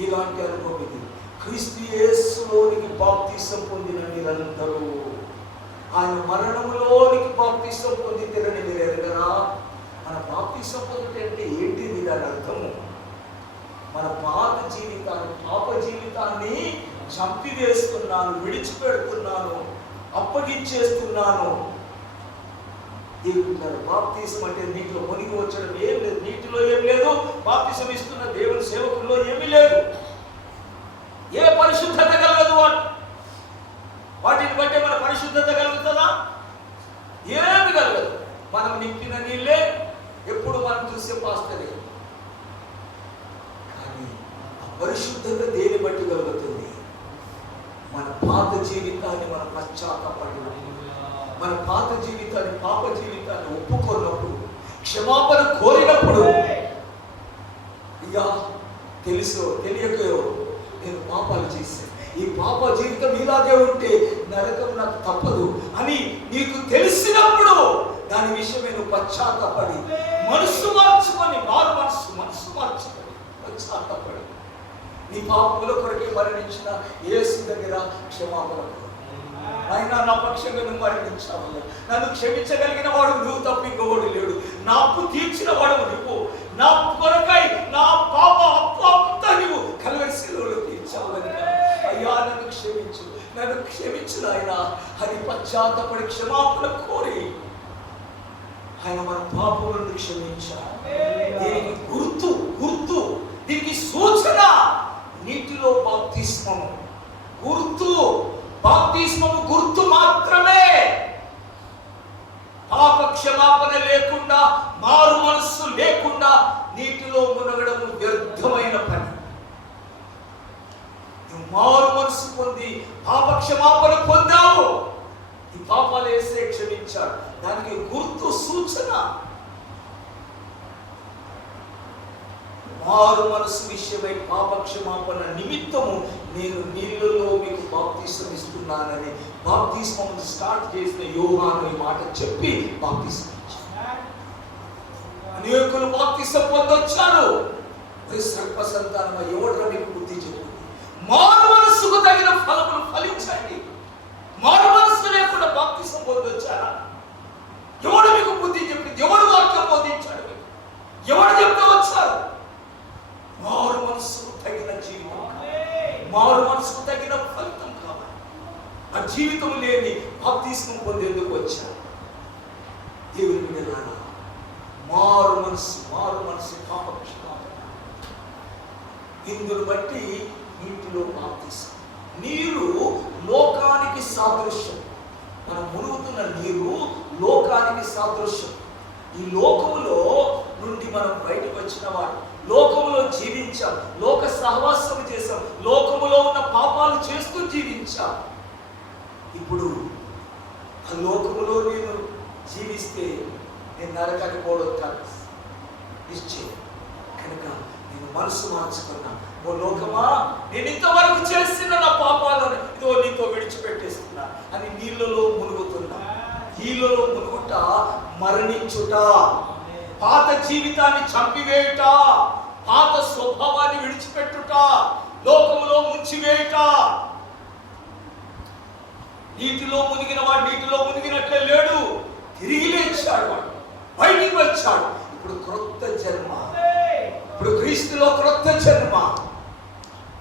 ఇలాంటి అనుభవం ఇది. క్రీస్తు యేసులోనికి బాప్తిసం పొందిన మీరందరూ ఆయన మరణములోనికి బాప్తిసం పొందితేరని మీరు ఎరగరా? మన బాప్తిసం పొందితే అంటే ఏంటిది? దాని అర్థము మన పాత జీవితాన్ని, పాప జీవితాన్ని చంపివేస్తున్నాను, విడిచిపెడుతున్నాను, అప్పగించేస్తున్నాను. బాప్తిసం అంటే నీటిలో మునిగి వచ్చడం ఏం లేదు, నీటిలో ఏం లేదు. బాప్తిసం ఇస్తున్న దేవుని సేవకుల్లో ఏమీ లేదు. ఏ పరిశుద్ధత కలగదు. వాటిని బట్టే మన పరిశుద్ధత కలుగుతుందా? ఏమి కలగదు. మనం నింపిన నీళ్ళే ఎప్పుడు మనం చూసే పాస్తరే. కానీ పరిశుద్ధత దేని బట్టి కలుగుతుంది? మన పాత జీవితాన్ని మనం పశ్చాత్తాపడినప్పుడు, మన పాత జీవితాన్ని, పాప జీవితాన్ని ఒప్పుకున్నప్పుడు, క్షమాపణ కోరినప్పుడు, ఇక తెలుసో తెలియకో నేను పాపాలు చేశాను, ఈ పాప జీవితం ఇలాగే ఉంటే నరకం నాకు తప్పదు అని నీకు తెలిసినప్పుడు దాని విషయమే నువ్వు పశ్చాత్తాపడి మనసు మార్చుకొని, మనసు మార్చుకొని పశ్చాత్తాపడి నీ పాపముల కొరకే మరణించిన యేసు దగ్గర క్షమాపణ. అయినా నా పక్షంగా నువ్వు మరణించావు, నన్ను క్షమించగలిగిన వాడు నువ్వు తప్ప ఇంకోవాడు లేడు, నా అప్పు తీర్చిన వాడు నువ్వు, నా కొరకై నా పాప అప్పు అంతా నువ్వు కల్వరి శిలువలో తీర్చావు. అయ్యా నన్ను క్షమించు నాయన అని పశ్చాత్తాపడి క్షమాపణ కోరి ఆయన మన క్షమించాడు. దీనికి గుర్తు దీనికి సూచన నీటిలో బాప్తిస్మము. బాప్తిస్మము గుర్తు మాత్రమే. పాప క్షమాపణ లేకుండా, మారు మనస్సు లేకుండా నీటిలో మునగడం వ్యర్థమైన పని. మారు మనస్సు పొంది పాప క్షమాపణ పొందావు, ఈ పాపాలు వేస్తే క్షమించాడు. దానికి గుర్తు, సూచన. మారు మనసు విషయమై పాప క్షమాపణ నిమిత్తము నేను నీళ్ళలో మీకు బాప్తిస్మం ఇస్తున్నానని బాప్తిస్మం స్టార్ట్ చేసిన యోహాను ఈ మాట చెప్పి బాప్తిస్మం ఇచ్చాడు. అనేకులు బాప్తిస్మం పొందొచ్చారు. సర్ప సంతానం ఎవడో మీకు బుద్ధి చెప్పింది. మారు మనస్సుకు తగిన ఫలములు ఫలించండి. మారు మనస్సు లేకుండా బాప్తిస్మం పొందొచ్చారా? ఎవడు మీకు బుద్ధి చెప్పింది? ఎవడు వాక్యం బోధించాడు? ఎవడు చెప్తే వచ్చారు? మారు మనసుకు తగిన జీవితం, మారు మనసుకు తగిన ఫలితం కావాలి. ఆ జీవితం లేని బాప్తిస్మం పొందేందుకు వచ్చారు. దేవుని బిడ్డలారా, మారు మనసు పాప క్షమాపణ. ఇందును బట్టి నీటిలో బాప్తిస్మం. నీరు లోకానికి సాదృశ్యం. మనం మునుగుతున్న నీరు లోకానికి సాదృశ్యం. ఈ లోకములో నుండి మనం బయటకు వచ్చిన వాడు, లోకములో జీవించాం, లోక సహవాసం చేశాం, లోకములో ఉన్న పాపాలు చేస్తూ జీవించాం. ఇప్పుడు ఆ లోకములో నేను జీవిస్తే నేను నరకానికి పోవడం కాదు నిశ్చయం. కనుక నేను మనసు మార్చుకున్నా. ఓ లోకమా, నేను ఇంతవరకు చేసిన నా పాపాలను ఇదో నీతో విడిచిపెట్టేస్తున్నా అని నీళ్ళలో మునుగుతున్నా. నీళ్ళలో మునుగుట మరణించుట, పాత జీవితాన్ని చంపివేయుట, పాత స్వభావాన్ని విడిచిపెట్టుట, లోకములో ముంచివేయుట. నీటిలో మునిగిన వాడు నీటిలో మునిగినట్లే లేడు, తిరిగి లేచాడు. వాడు బయటికి వచ్చాడు. ఇప్పుడు క్రొత్త జన్మ, ఇప్పుడు క్రీస్తులో క్రొత్త జన్మ.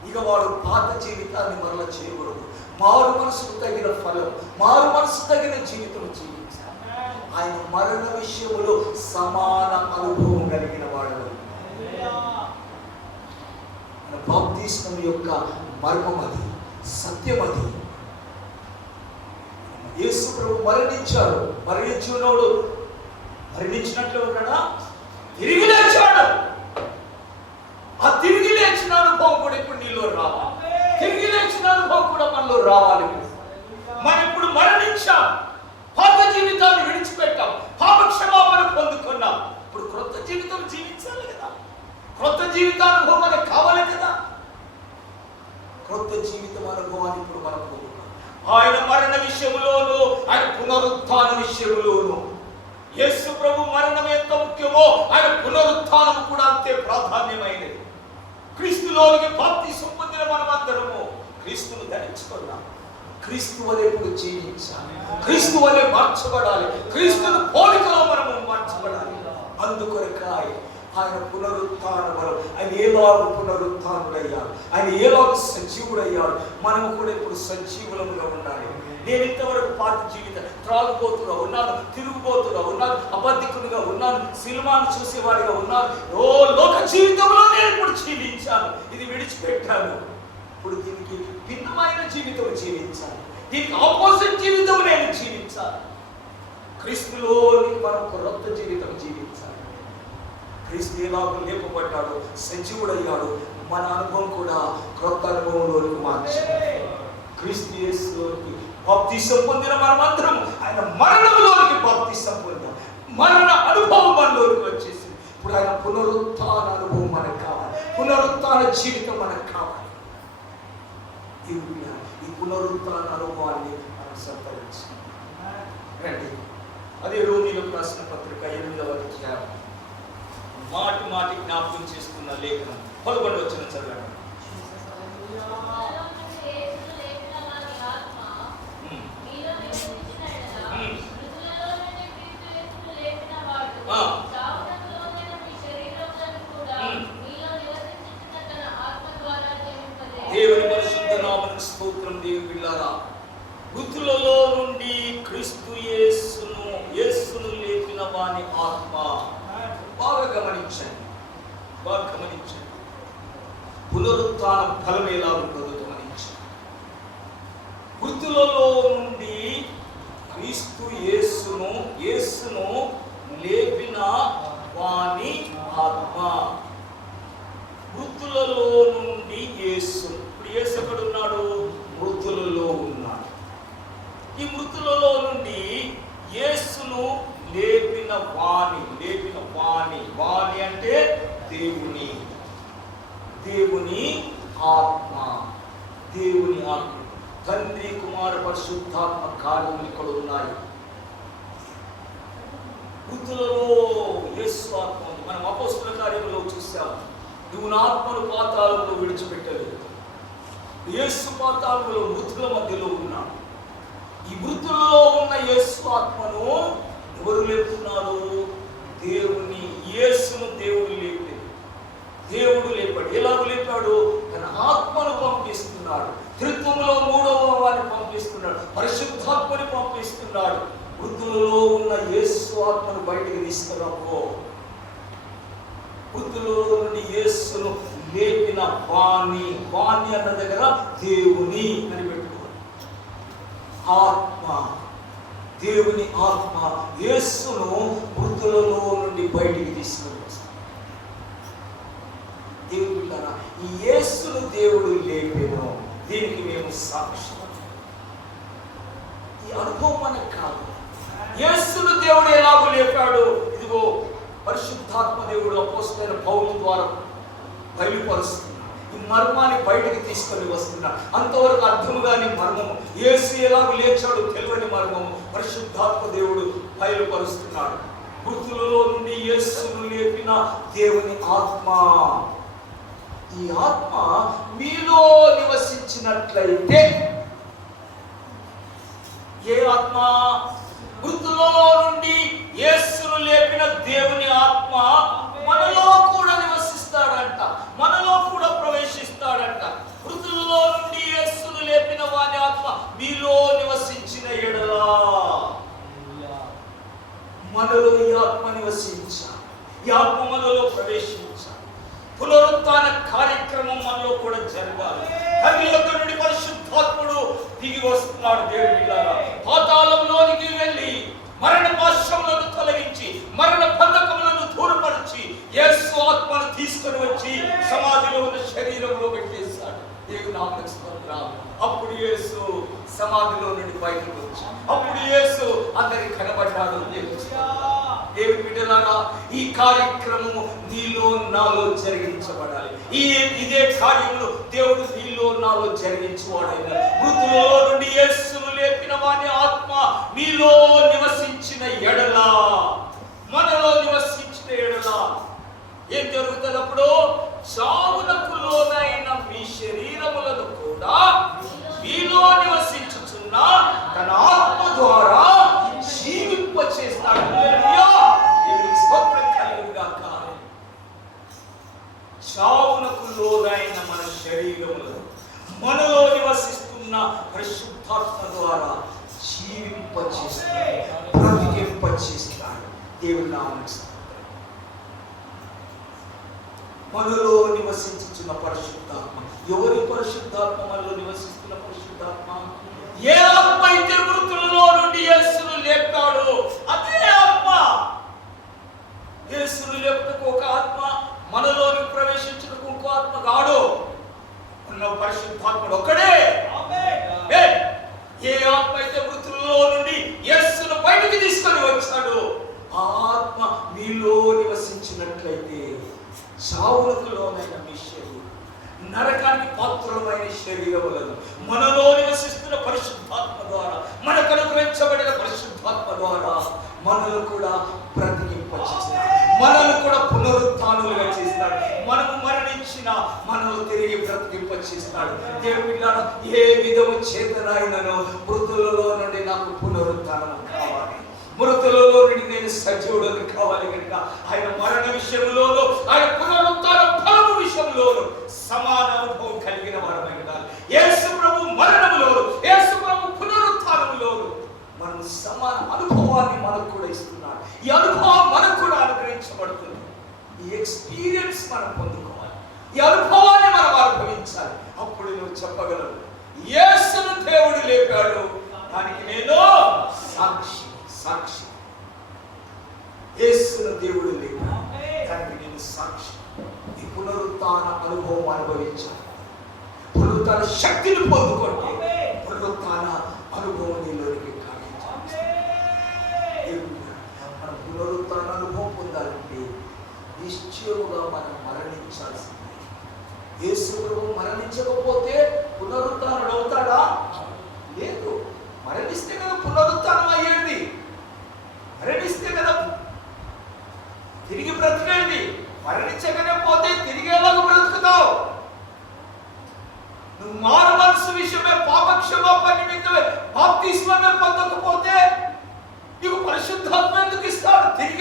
ఇక వాడు పాత జీవితాన్ని మరలా చేయకూడదు. మారు మనసుకు తగిన ఫలం, మారు మనసు తగిన జీవితం జీవించాలి. ఆయన మరణ విషయంలో సమాన అనుభవం కలిగిన వాడు. బాప్తిస్మం యొక్క మర్మం అది, సత్యం అది. యేసు ప్రభు మరణించాడు. మరణించినోడు మరణించినట్లు ఉన్నాడా? తిరిగి లేచాడు. ఆ తిరిగి లేచిన అనుభవం కూడా ఇప్పుడు నీలో రావాలి. తిరిగి లేచిన అనుభవం కూడా మనలో రావాలి. మనం ఇప్పుడు మరణించాం, పాత జీవితాన్ని విడిచిపెట్టాం, పాప క్షమాపణ పొందుకున్నాం. ఇప్పుడు క్రొత్త జీవితం జీవించాలి కదా. క్రొత్త జీవితానుభవం మనకు కావాలి కదా. క్రొత్త జీవితం అనుభవాన్ని ఇప్పుడు మనం పొందుకున్నాం. ఆయన మరణ విషయంలోను, ఆయన పునరుత్థాన విషయంలోను. యేసు ప్రభు మరణం ఎంత ముఖ్యమో ఆయన పునరుత్థానం కూడా అంతే ప్రాధాన్యమైనది. క్రీస్తులోనికి బాప్తిస్మం పొందిన మనమందరము క్రీస్తును ధరించుకున్నాం. క్రీస్తు వలె ఇప్పుడు జీవించాలి, క్రీస్తు వలె మార్చబడాలి, క్రీస్తును పోలికలో మనము మార్చబడాలి. అందుకొరకాయ ఆయన పునరుత్థాన బలం. ఆయన ఏలాగు పునరుత్థానుడయ్యాడు, ఆయన ఏలాగు సజీవుడయ్యాడు. మనము కూడా ఇప్పుడు సజీవులముగా ఉండాలి. నేను ఇంతవరకు పాత జీవితం త్రాగుబోతుగా ఉన్నాను, తిరుగుబోతుగా ఉన్నాను, అబద్ధికునిగా ఉన్నాను, సినిమాను చూసేవాడిగా ఉన్నాను. ఓ లోక జీవితంలో నేను ఇప్పుడు జీవించాను, ఇది విడిచిపెట్టాను. ఇప్పుడు దీనికి భిన్నమైన జీవితం జీవించాలి, దీనికి ఆపోజిట్ జీవితం నేను జీవించాలి. క్రీస్తులోని మనం క్రొత్త జీవితం జీవించాలి. క్రీస్తు ఎలాగో లేపబడ్డాడు, సజీవుడయ్యాడు. మన అనుభవం కూడా క్రొత్త అనుభవంలోనికి మార్చాలి. క్రీస్తు యేసులోనికి బాప్తిస్మం పొందిన మనమందరం ఆయన మరణంలోనికి బాప్తిస్మం పొందాం. మరణ అనుభవం మనలోనికి వచ్చేసింది. ఇప్పుడు ఆయన పునరుత్థాన అనుభవం మనకు కావాలి, పునరుత్థాన జీవితం మనకు కావాలి. ఈ పునరుత్థాన అనుభవాన్ని మనం సంతరించాలి. రండి, అదే రోమీయులకు రాసిన పత్రిక 8వ అధ్యాయం మాటి మాటి జ్ఞాపకం చేస్తున్న లేఖనం 11వ వచనం చదవండి. దేవుని పరిశుద్ధ నామమునకు స్తోత్రం. దేవుని బిడ్డలారా, మృతులలో నుండి క్రీస్తు యేసును లేపిన వాని ఆత్మ బాగా గమనించండి. పునరుత్థానం ఫలం ఎలా ఉంటుందో గమనించండి. మృతులలో నుండి క్రీస్తు యేసును లేపిన వాని ఆత్మ. మృతులలో నుండి యేసు. ఇప్పుడు యేసు ఎక్కడున్నాడు? మృతులలో ఉన్నాడు. ఈ మృతులలో నుండి యేసును లేపిన వాణి అంటే దేవుని ఆత్మ. తండ్రి కుమార పరిశుద్ధాత్మ కార్యములు ఇక్కడ ఉన్నాయి. మృతులలో యేసు ఆత్మ. మనం అపోస్తల కార్యములో చూసాము. నువ్వు నా ఆత్మను పాతాళంలో విడిచిపెట్టలేదు. యేసు పాతాళంలో మృతుల మధ్యలో ఉన్నాడు. ఈ మృతుల్లో ఉన్న యేసు ఆత్మను ఎవరు లేపుతున్నాడు? యేసును దేవుడు లేపాడు. ఎలాగో లేపాడు? తన ఆత్మను పంపిస్తున్నాడు. త్రిత్వంలో మూడవ వారిని పంపిస్తున్నాడు. పరిశుద్ధాత్మని పంపిస్తున్నాడు. మృతులలో ఉన్న యేసు ఆత్మను బయటికి తీసుకురాపో. మృతులలో నుండి యేసును లేపిన వాణి అన్న దగ్గర దేవుని అని పెట్టుకోవాలి. ఆత్మ, దేవుని ఆత్మ యేసును మృతులలో నుండి బయటికి తీసుకొని వస్తాడు. దేవుడు బిడ్డలారా, ఈ యేసును దేవుడు లేపెను. దీనికి మేము సాక్ష్యం. ఈ అనుభవం మనకు కాదు. యేసును దేవుడు ఎలాగో లేపాడు? ఇదిగో పరిశుద్ధాత్మ దేవుడు అపోస్తలుడైన పౌలు ద్వారా బయలుపరుస్తున్నాడు. ఈ మర్మాన్ని బయటికి తీసుకొని వస్తున్నాడు. అంతవరకు అర్థము కాని మర్మము, యేసు ఎలాగో లేచాడు తెలియని మర్మము పరిశుద్ధాత్మ దేవుడు బయలుపరుస్తున్నాడు. మృతులలో నుండి యేసును లేపిన దేవుని ఆత్మ. ఈ ఆత్మ మీలో నివసించినట్లయితే, ఏ ఆత్మ? మృతులలో నుండి యేసును లేపిన దేవుని ఆత్మ మనలో కూడా నివసిస్తాడంట, మనలో కూడా ప్రవేశిస్తాడంట. మృతులలో నుండి యేసును లేపిన వాని ఆత్మ మీలో నివసించిన ఎడలా, మనలో ఈ ఆత్మ నివసించాలి. ఈ ఆత్మ మనలో ప్రవేశించాలి. పునరుత్థాన కార్యక్రమం మనలో కూడా జరగాలి. తండ్రి యొద్ద నుండి పరిశుద్ధాత్ముడు దిగి వస్తున్నాడు. దేవుని బిడ్డలారా, పాతాళంలోనికి వెళ్ళి మరణ పాశములను తొలగించి మరణ బంధకములను దూరపరిచి యేసు ఆత్మను తీసుకొని వచ్చి సమాధిలో ఉన్న శరీరంలో పెట్టేశాడు. దేవుని నామమునకు స్తోత్రం. అప్పుడు యేసు సమాధిలో నుండి బయటకు వచ్చాడు. అప్పుడు యేసు అందరికి కనబడ్డాడు. దేవుని బిడ్డలారా, ఈ కార్యక్రమము నీలో నాలో జరిగించబడాలి. ఇదే కార్యములు దేవుడు నీలో నాలో జరిగించువాడైన మృతులలో నుండి యేసును లేపిన వాని ఆత్మ మీలో నివసించిన ఎడలా, మనలో నివసించిన ఎడలా ఏం జరుగుతుంది? అప్పుడు చావునకు లోనైన మీ శరీరములను కూడా మీలో నివసించుచున్న తన ఆత్మ ద్వారా జీవింప చేస్తాడు. చావునకు లోనైన మన శరీరములను మనలో నివసిస్తున్న పరిశుద్ధాత్మ ద్వారా జీవింప చేస్తాడు, బ్రతికింప చేస్తాడు. దేవుని నామమునకు మనలో నివసించుచున్న పరిశుద్ధాత్మ. ఎవరి పరిశుద్ధాత్మ? మనలో నివసిస్తున్న పరిశుద్ధాత్మ. ఏ ఆత్మ అయితే మృతులలో నుండి యేసును లేపాడు అదే ఆత్మ. యేసును లేపుటకు ఒక ఆత్మ, మనలోని ప్రవేశించుటకు ఇంకో ఆత్మ కాడు. ఉన్న పరిశుద్ధాత్ముడు ఒక్కడే. ఏ ఆత్మ అయితే మృతులలో నుండి యేసును బయటికి తీసుకొని వచ్చాడు ఆ ఆత్మ మీలో నివసించినట్లయితే చావులకు లోనైన మీ శరీరం, నరకానికి పాత్రమైన శరీరములను మనలో నివసిస్తున్న పరిశుద్ధాత్మ ద్వారా, మనకు అనుగ్రహించబడిన పరిశుద్ధాత్మ ద్వారా మనల్ని కూడా బ్రతికింపచేస్తాడు, మనల్ని కూడా పునరుత్థానులుగా చేస్తాడు. మనము మరణించిన మనల్ని తిరిగి బ్రతికింపచేస్తాడు. దేవుని బిడ్డలారా, ఏ విధము చేతనైనను మృతులలో నుండి నాకు పునరుత్థానం కావాలి, మృతులలో నుండి నేను సజీవుడని కావాలి. కనుక ఆయన మరణ విషయంలోనూ ఆయన పునరుత్థాన ఫలము విషయంలోనూ సమాన అనుభవం కలిగిన వారమై ఉండాలి. యేసు ప్రభు మరణములోను, యేసు ప్రభు పునరుత్థానములోను మనం సమాన అనుభవాన్ని మనకు కూడా ఇస్తున్నాడు. ఈ అనుభవం మనకు కూడా అనుగ్రహించబడుతుంది. ఎక్స్పీరియన్స్ మనం పొందుకోవాలి. ఈ అనుభవాన్ని మనం అనుభవించాలి. అప్పుడు నువ్వు చెప్పగలవు, యేసును దేవుడు లేపాడు, దానికి నేను సాక్షి. సాక్షి. యేసును దేవుడు లేపాడు, దానికి నేను సాక్షి. ఈ పునరుత్థాన అనుభవం అనుభవించాలి. పునరుత్థాన శక్తిని పొందుకోండి. పునరుత్థాన అనుభవం నీలోనికి మనం పునరుత్థాన అనుభవం పొందాలంటే నిశ్చయముగా మనం మరణించాల్సిందే. యేసు ప్రభువు మరణించకపోతే పునరుత్థానుడు అవుతాడా? లేదు. మరణిస్తే కదా పునరుత్థానం అయ్యేది. మరణిస్తే కదా తిరిగి బ్రతికేది. మరణించగానే పోతే తిరిగి ఎలాగ బ్రతుకుతావు? నువ్వు మారు మనసు విషయమే, పాప క్షమాపణ నిమిత్తమే బాప్తిస్మమే పొందకపోతే నీకు పరిశుద్ధాత్మ ఎందుకు ఇస్తాడు? తిరిగి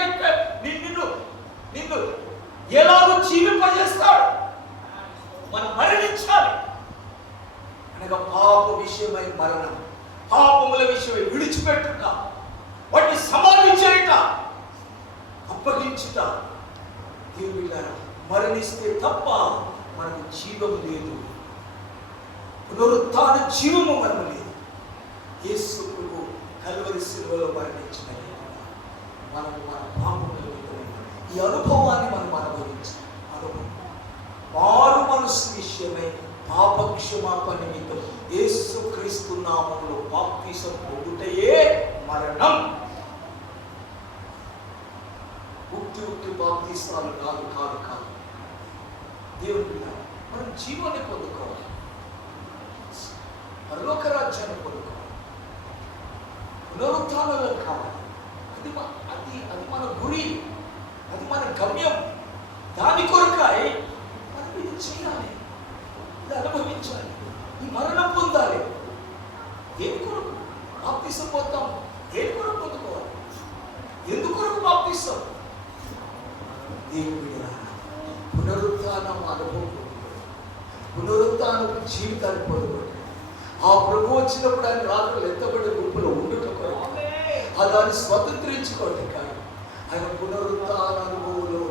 నిన్ను ఎలాగో జీవింపజేస్తాడు. మనం మరణించాలి అనగా పాప విషయమై మరణం, పాపముల విషయమై విడిచిపెట్టుట, వాటిని సమాధి చేయుట, అప్పగించుట. దేవుళ్ళారా, మరణిస్తే తప్ప మనకు జీవము లేదు. పునరుత్థాన జీవము మనము లేదు. యేసు ప్రభువు కల్వరి శిలువలో మరణించిన మనం మన పాపముల ఈ అనుభవాన్ని మనం అనుభవించాలి. అనుభవం మారు మనసు విషయమై పాప క్షమాపణ నిమిత్తం యేసు క్రీస్తు నామములో బాప్తిసం పొందుటయే మరణం. ఉక్తి బాప్తిసాలు కాదు కాదు కాదు. దేవుడు మనం జీవాన్ని పొందుకోవాలి, పరలోక రాజ్యాన్ని పొందుకోవాలి, పునరుత్థానంలో కావాలి. అది మన గురి, అది మన గమ్యం. దాని కొరకాయ మనం ఇది చేయాలి, ఇది అనుభవించాలి, ఈ మరణం పొందాలి. దేని కొరకు బాప్తిసం పొందాం? దేని కొరకు పొందుకోవాలి? ఎందుకొరకు బాప్తిసం? దేవుడి పునరుత్థానం అనుభవం పొందుకోవాలి, పునరుత్థానం జీవితాన్ని పొందుకోవాలి. ఆ ప్రభు వచ్చినప్పుడు ఆయన రాత్రులు ఎత్తబడే గుంపులో ఉండుట కొరకు దాన్ని స్వతంత్రించుకోండి. కానీ ఆయన పునరుత్థాన అనుభవంలో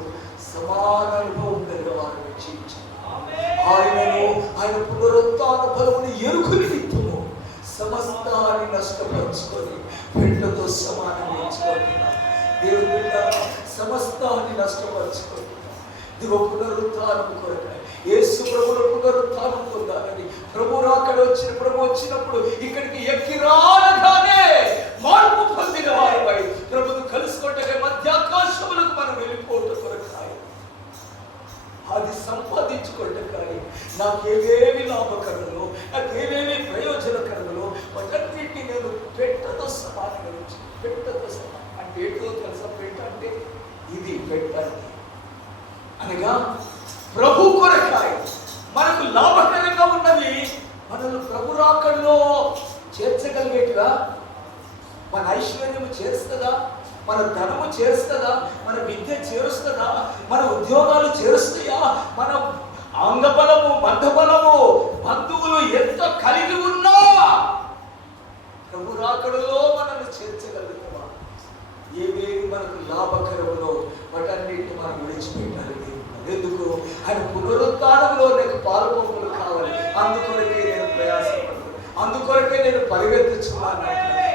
సమాన అనుభవం కలిగిన వారిని జీవించారు. ఆయన పునరుత్థాన బలముని ఎరుకుని నిత్యము సమస్తాన్ని నష్టపరుచుకొని పెట్టతో సమానం ఎంచుకుంటున్నారు. దేవుడి సమస్తాన్ని నష్టపరుచుకొని దిగో పునరుత్థానం కొరకాయ యేసు ప్రభువుల పునరుత్థానం పొందాలని ప్రభు రాకడ వచ్చినప్పుడు ఇక్కడికి ఎక్కి రాగానే మార్పు పొందిన వారిపై ప్రభును కలుసుకుంటే మధ్యాకాశములకు మనం వెళ్ళిపోవటం కొరకాయ అది సంపాదించుకోవటం. కానీ నాకేవేమి లాభకరములో, నాకేవేమి ప్రయోజనకరములో వాటన్నిటిని నేను పెట్టతో సమానంగా నుంచి పెట్టతో సమానం అంటే ఏంటో తెలుసా? పెట్ట అంటే ఇది పెట్టండి అనగా ప్రభు కొరకాయ మనకు లాభకరంగా ఉన్నవి మనల్ని ప్రభు రాకడలో చేర్చగలిగేట్టుగా. మన ఐశ్వర్యము చేరుస్తుందా? మన ధనము చేరుస్తుందా? మన విద్య చేరుస్తుందా? మన ఉద్యోగాలు చేరుస్తాయా? మన అంగబలము, మందబలము, బంధువులు ఎంత కలిగి ఉన్నా ప్రభు రాకడలో మనల్ని చేర్చగలుగుతామా? ఏవేవి మనకు లాభకరములో వాటన్నిటిని మనం విడిచిపెట్టాలి. ఎందుకు? ఆయన పునరుత్థానంలో నాకు పాలుపోకులు కావాలి. అందుకొరకే నేను ప్రయాసపడుతున్నాను, అందుకొరకే నేను పరిగెత్తుచున్నాను.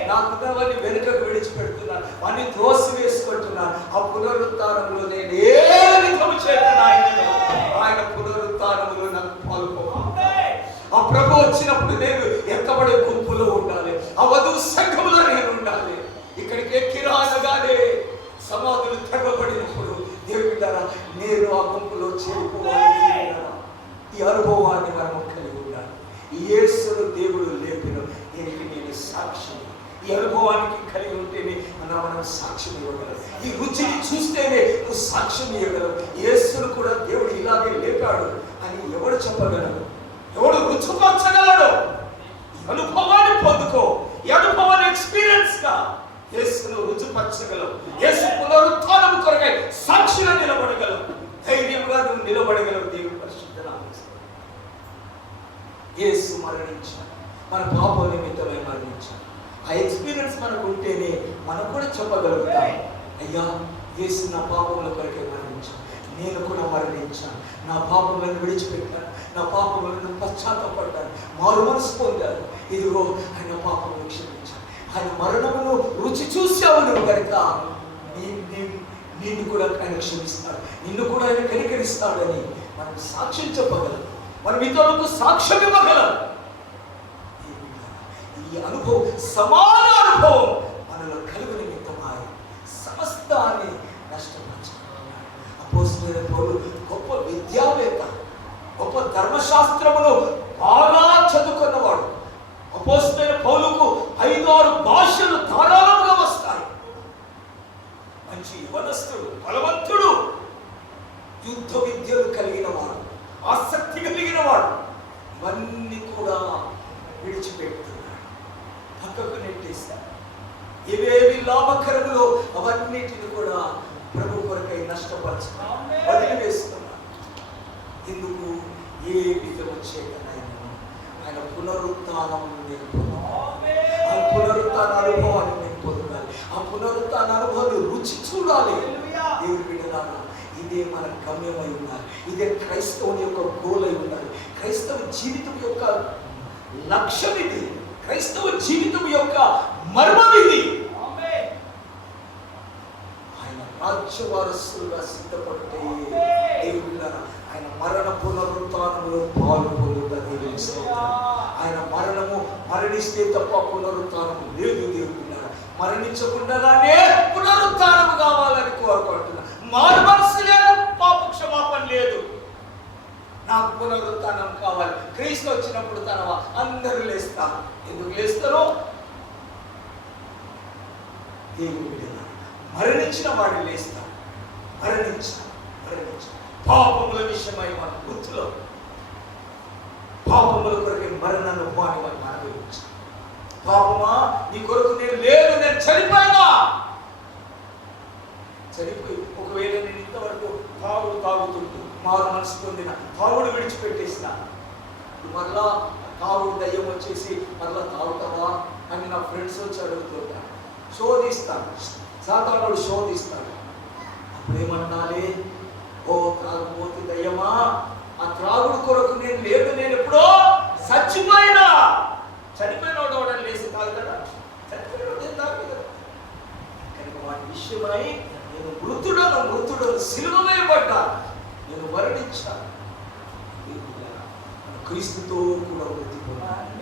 నాకున్నవన్నీ వెనుకకు విడిచిపెడుతున్నాను, అన్ని త్రోసి వేసుకుంటున్నాను. ఆ పునరుత్థానంలో నేను ఏ విధము చేతను ఆయన పునరుత్థానంలో నాకు పాలుపోవాలి. ఆ ప్రభు వచ్చినప్పుడు నేను ఎక్కబడే గుంపులో ఉండాలి, ఆ వధువు సంఘములో నేను ఉండాలి. ఇక్కడికి ఎక్కి రాగానే సమాధులు తెరవబడినప్పుడు దేవుడి ద్వారా నేను ఆ గుంపులో చేరుకోవాలి. ఈ అనుభవాన్ని మనం కలిగి ఉండాలి. యేసును దేవుడు లేపిన దీనికి నేను సాక్షి. ఈ అనుభవానికి కలిగి ఉంటేనే మనం సాక్ష్యం ఇవ్వగలం. ఈ రుచిని చూస్తేనే నువ్వు సాక్ష్యం ఇవ్వగలవు. యేసును కూడా దేవుడు ఇలాగే లేపాడు అని ఎవడు చెప్పగలడు? ఎవడు రుచిపరచగలడు? ఈ అనుభవాన్ని పొందుకో. ఈ అనుభవాన్ని ఎక్స్పీరియన్స్ గా యేసును రుచిపరచగలవు. యేసు పునరుత్థానం కొరకై సాక్షిగా నిలబడగలవు. ధైర్యంగా నువ్వు నిలబడగలవు. దేవుని పరిశుద్ధ నామములో యేసు మరణించాడు, మన పాప నిమిత్తమై మరణించాడు. ఆ ఎక్స్పీరియన్స్ మనకు ఉంటేనే మనం కూడా చెప్పగలుగుతాం, అయ్యా యేసు నా పాపముల కొరకే మరణించాడు, నేను కూడా మరణించాను, నా పాపములను విడిచిపెట్టాను, నా పాపములను పశ్చాత్తపడ్డాను, మారు మనసు పొందాను. ఇదిగో ఆయన పాపములను క్షమించాను, ఆయన మరణమును రుచి చూసావు నువ్వు కనుక నిన్ను కూడా ఆయన క్షమిస్తాడు, నిన్ను కూడా ఆయన కనికరిస్తాడని మనం సాక్ష్యం చెప్పగలం, మనం ఇతరులకు సాక్ష్యం ఇవ్వగలం. ఈ అనుభవం, సమాన అనుభవం మనలో కలుగు నిమిత్తమాయ సమస్తాన్ని నష్టపరుచుకున్నాడు. అపోస్తలుడైన పౌలు గొప్ప విద్యావేత్త, గొప్ప ధర్మశాస్త్రమును బాగా చదువుకున్నవాడు. అపోస్తలుడైన పౌలుకు 5-6 భాషలు ధారాళంగా వస్తాయి. మంచి యవనస్తుడు, బలవంతుడు, యుద్ధ విద్యలు కలిగిన వాడు, ఆసక్తి కలిగిన వాడు. ఇవన్నీ కూడా విడిచిపెడుతున్నాడు, పక్కకు నెట్టేశాడు. ఇవేవి లాభకరములో అవన్నిటిని కూడా ప్రభు కొరకై నష్టపరుచుకున్నాడు, వదిలివేస్తున్నాడు. ఎందుకు? ఏ విధము చేతనైనా ఆయన పునరుత్థానం నేను పొందాలి, ఆ పునరుత్థాన అనుభవాన్ని నేను పొందాలి, ఆ పునరుత్థాన అనుభవాన్ని రుచి చూడాలి. దేవుడి బిడ్డలారా, ఇదే మన గమ్యమై ఉండాలి, ఇదే క్రైస్తవుని యొక్క గోల్ అయి ఉండాలి. క్రైస్తవ జీవితం యొక్క లక్ష్యం ఇది, క్రైస్తవ జీవితం యొక్క మర్మం ఇది. ఆయన రాజ్య వారసులుగా సిద్ధపడితే దేవుళ్ళారా, ఆయన మరణ పునరుత్థానంలో పాలు పొందుతా. ఆయన మరణిస్తే తప్ప పునరుత్థానం లేదు. దేవుళ్ళారా, మరణించకుండానే పునరుత్థానం కావాలని కోరుకుంటున్నా. మారు మనసు లేదు, పాప క్షమాపణ లేదు, నాకు పునరుత్థానం కావాలి. క్రీస్తు వచ్చినప్పుడు అందరూ లేస్తారు. ఎందుకు లేస్తారో? దేవుడు మరణించిన వాడు లేస్తాడు. మరణించ పాపముల విషయమై మన వృత్తిలో పాపముల కొరకే మరణ అనుభవాన్ని మనం అనుభవించాం. పాపమా, నీ కొరకు నేను లేదు, నేను చనిపోయినా. చనిపోయి ఒకవేళ నేను ఇంతవరకు తాగుతుంటూ మారు మనసు పొందిన, తాగుడు విడిచిపెట్టేసిన, మరలా తాగుడు దయ్యం వచ్చేసి మరలా తాగుతావా అని నా ఫ్రెండ్స్ వచ్చి అడుగుతుంటారు, శోధిస్తాను. సాతానుడు శోధిస్తాడు. అప్పుడు ఏమన్నాలి? ఓ త్రాగుబోతు దయ్యమా, ఆ త్రాగుడు కొరకు నేను లేదు, నేను ఎప్పుడో చచ్చిపోయినా. చనిపోయిన వాడు లేసి తాగుతాడా? చనిపోయిన వాడు తాగుతాడు. కనుక వాటి విషయమై నేను మృతుడను, సిలువ వేయబడ్డా, నేను మరణించాను. క్రీస్తుతో కూడా వృద్ధి పొందాను,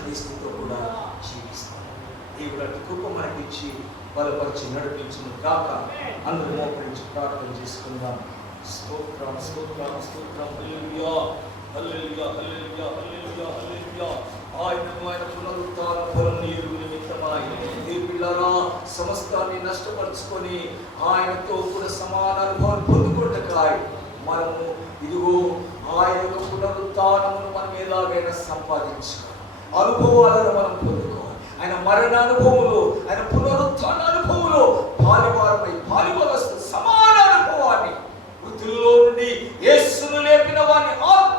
క్రీస్తుతో కూడా జీవిస్తాను. దేవుడు అటు కృప మనకిచ్చి బలపరిచి నడిపించును గాక. అందరూ మోకరించి ప్రార్థన చేసుకుందాం. స్తోత్రం, స్తోత్రం, స్తోత్రం. హల్లెలూయా, హల్లెలూయా, హల్లెలూయా, హల్లెలూయా, హల్లెలూయా. ఆయన పునరుత్థాన ఫలం నీరు నిమిత్తమై దేవుళ్ళారా, సమస్తాన్ని నష్టపరుచుకొని ఆయనతో కూడా సమాన అనుభవం పొందుకుంటకాయ మనము ఇదిగో ఆయన యొక్క పునరుత్థానమును మనం ఎలాగైనా సంపాదించుకోవాలి, అనుభవాలను మనం పొందుకోవాలి. ఆయన మరణ అనుభవములు,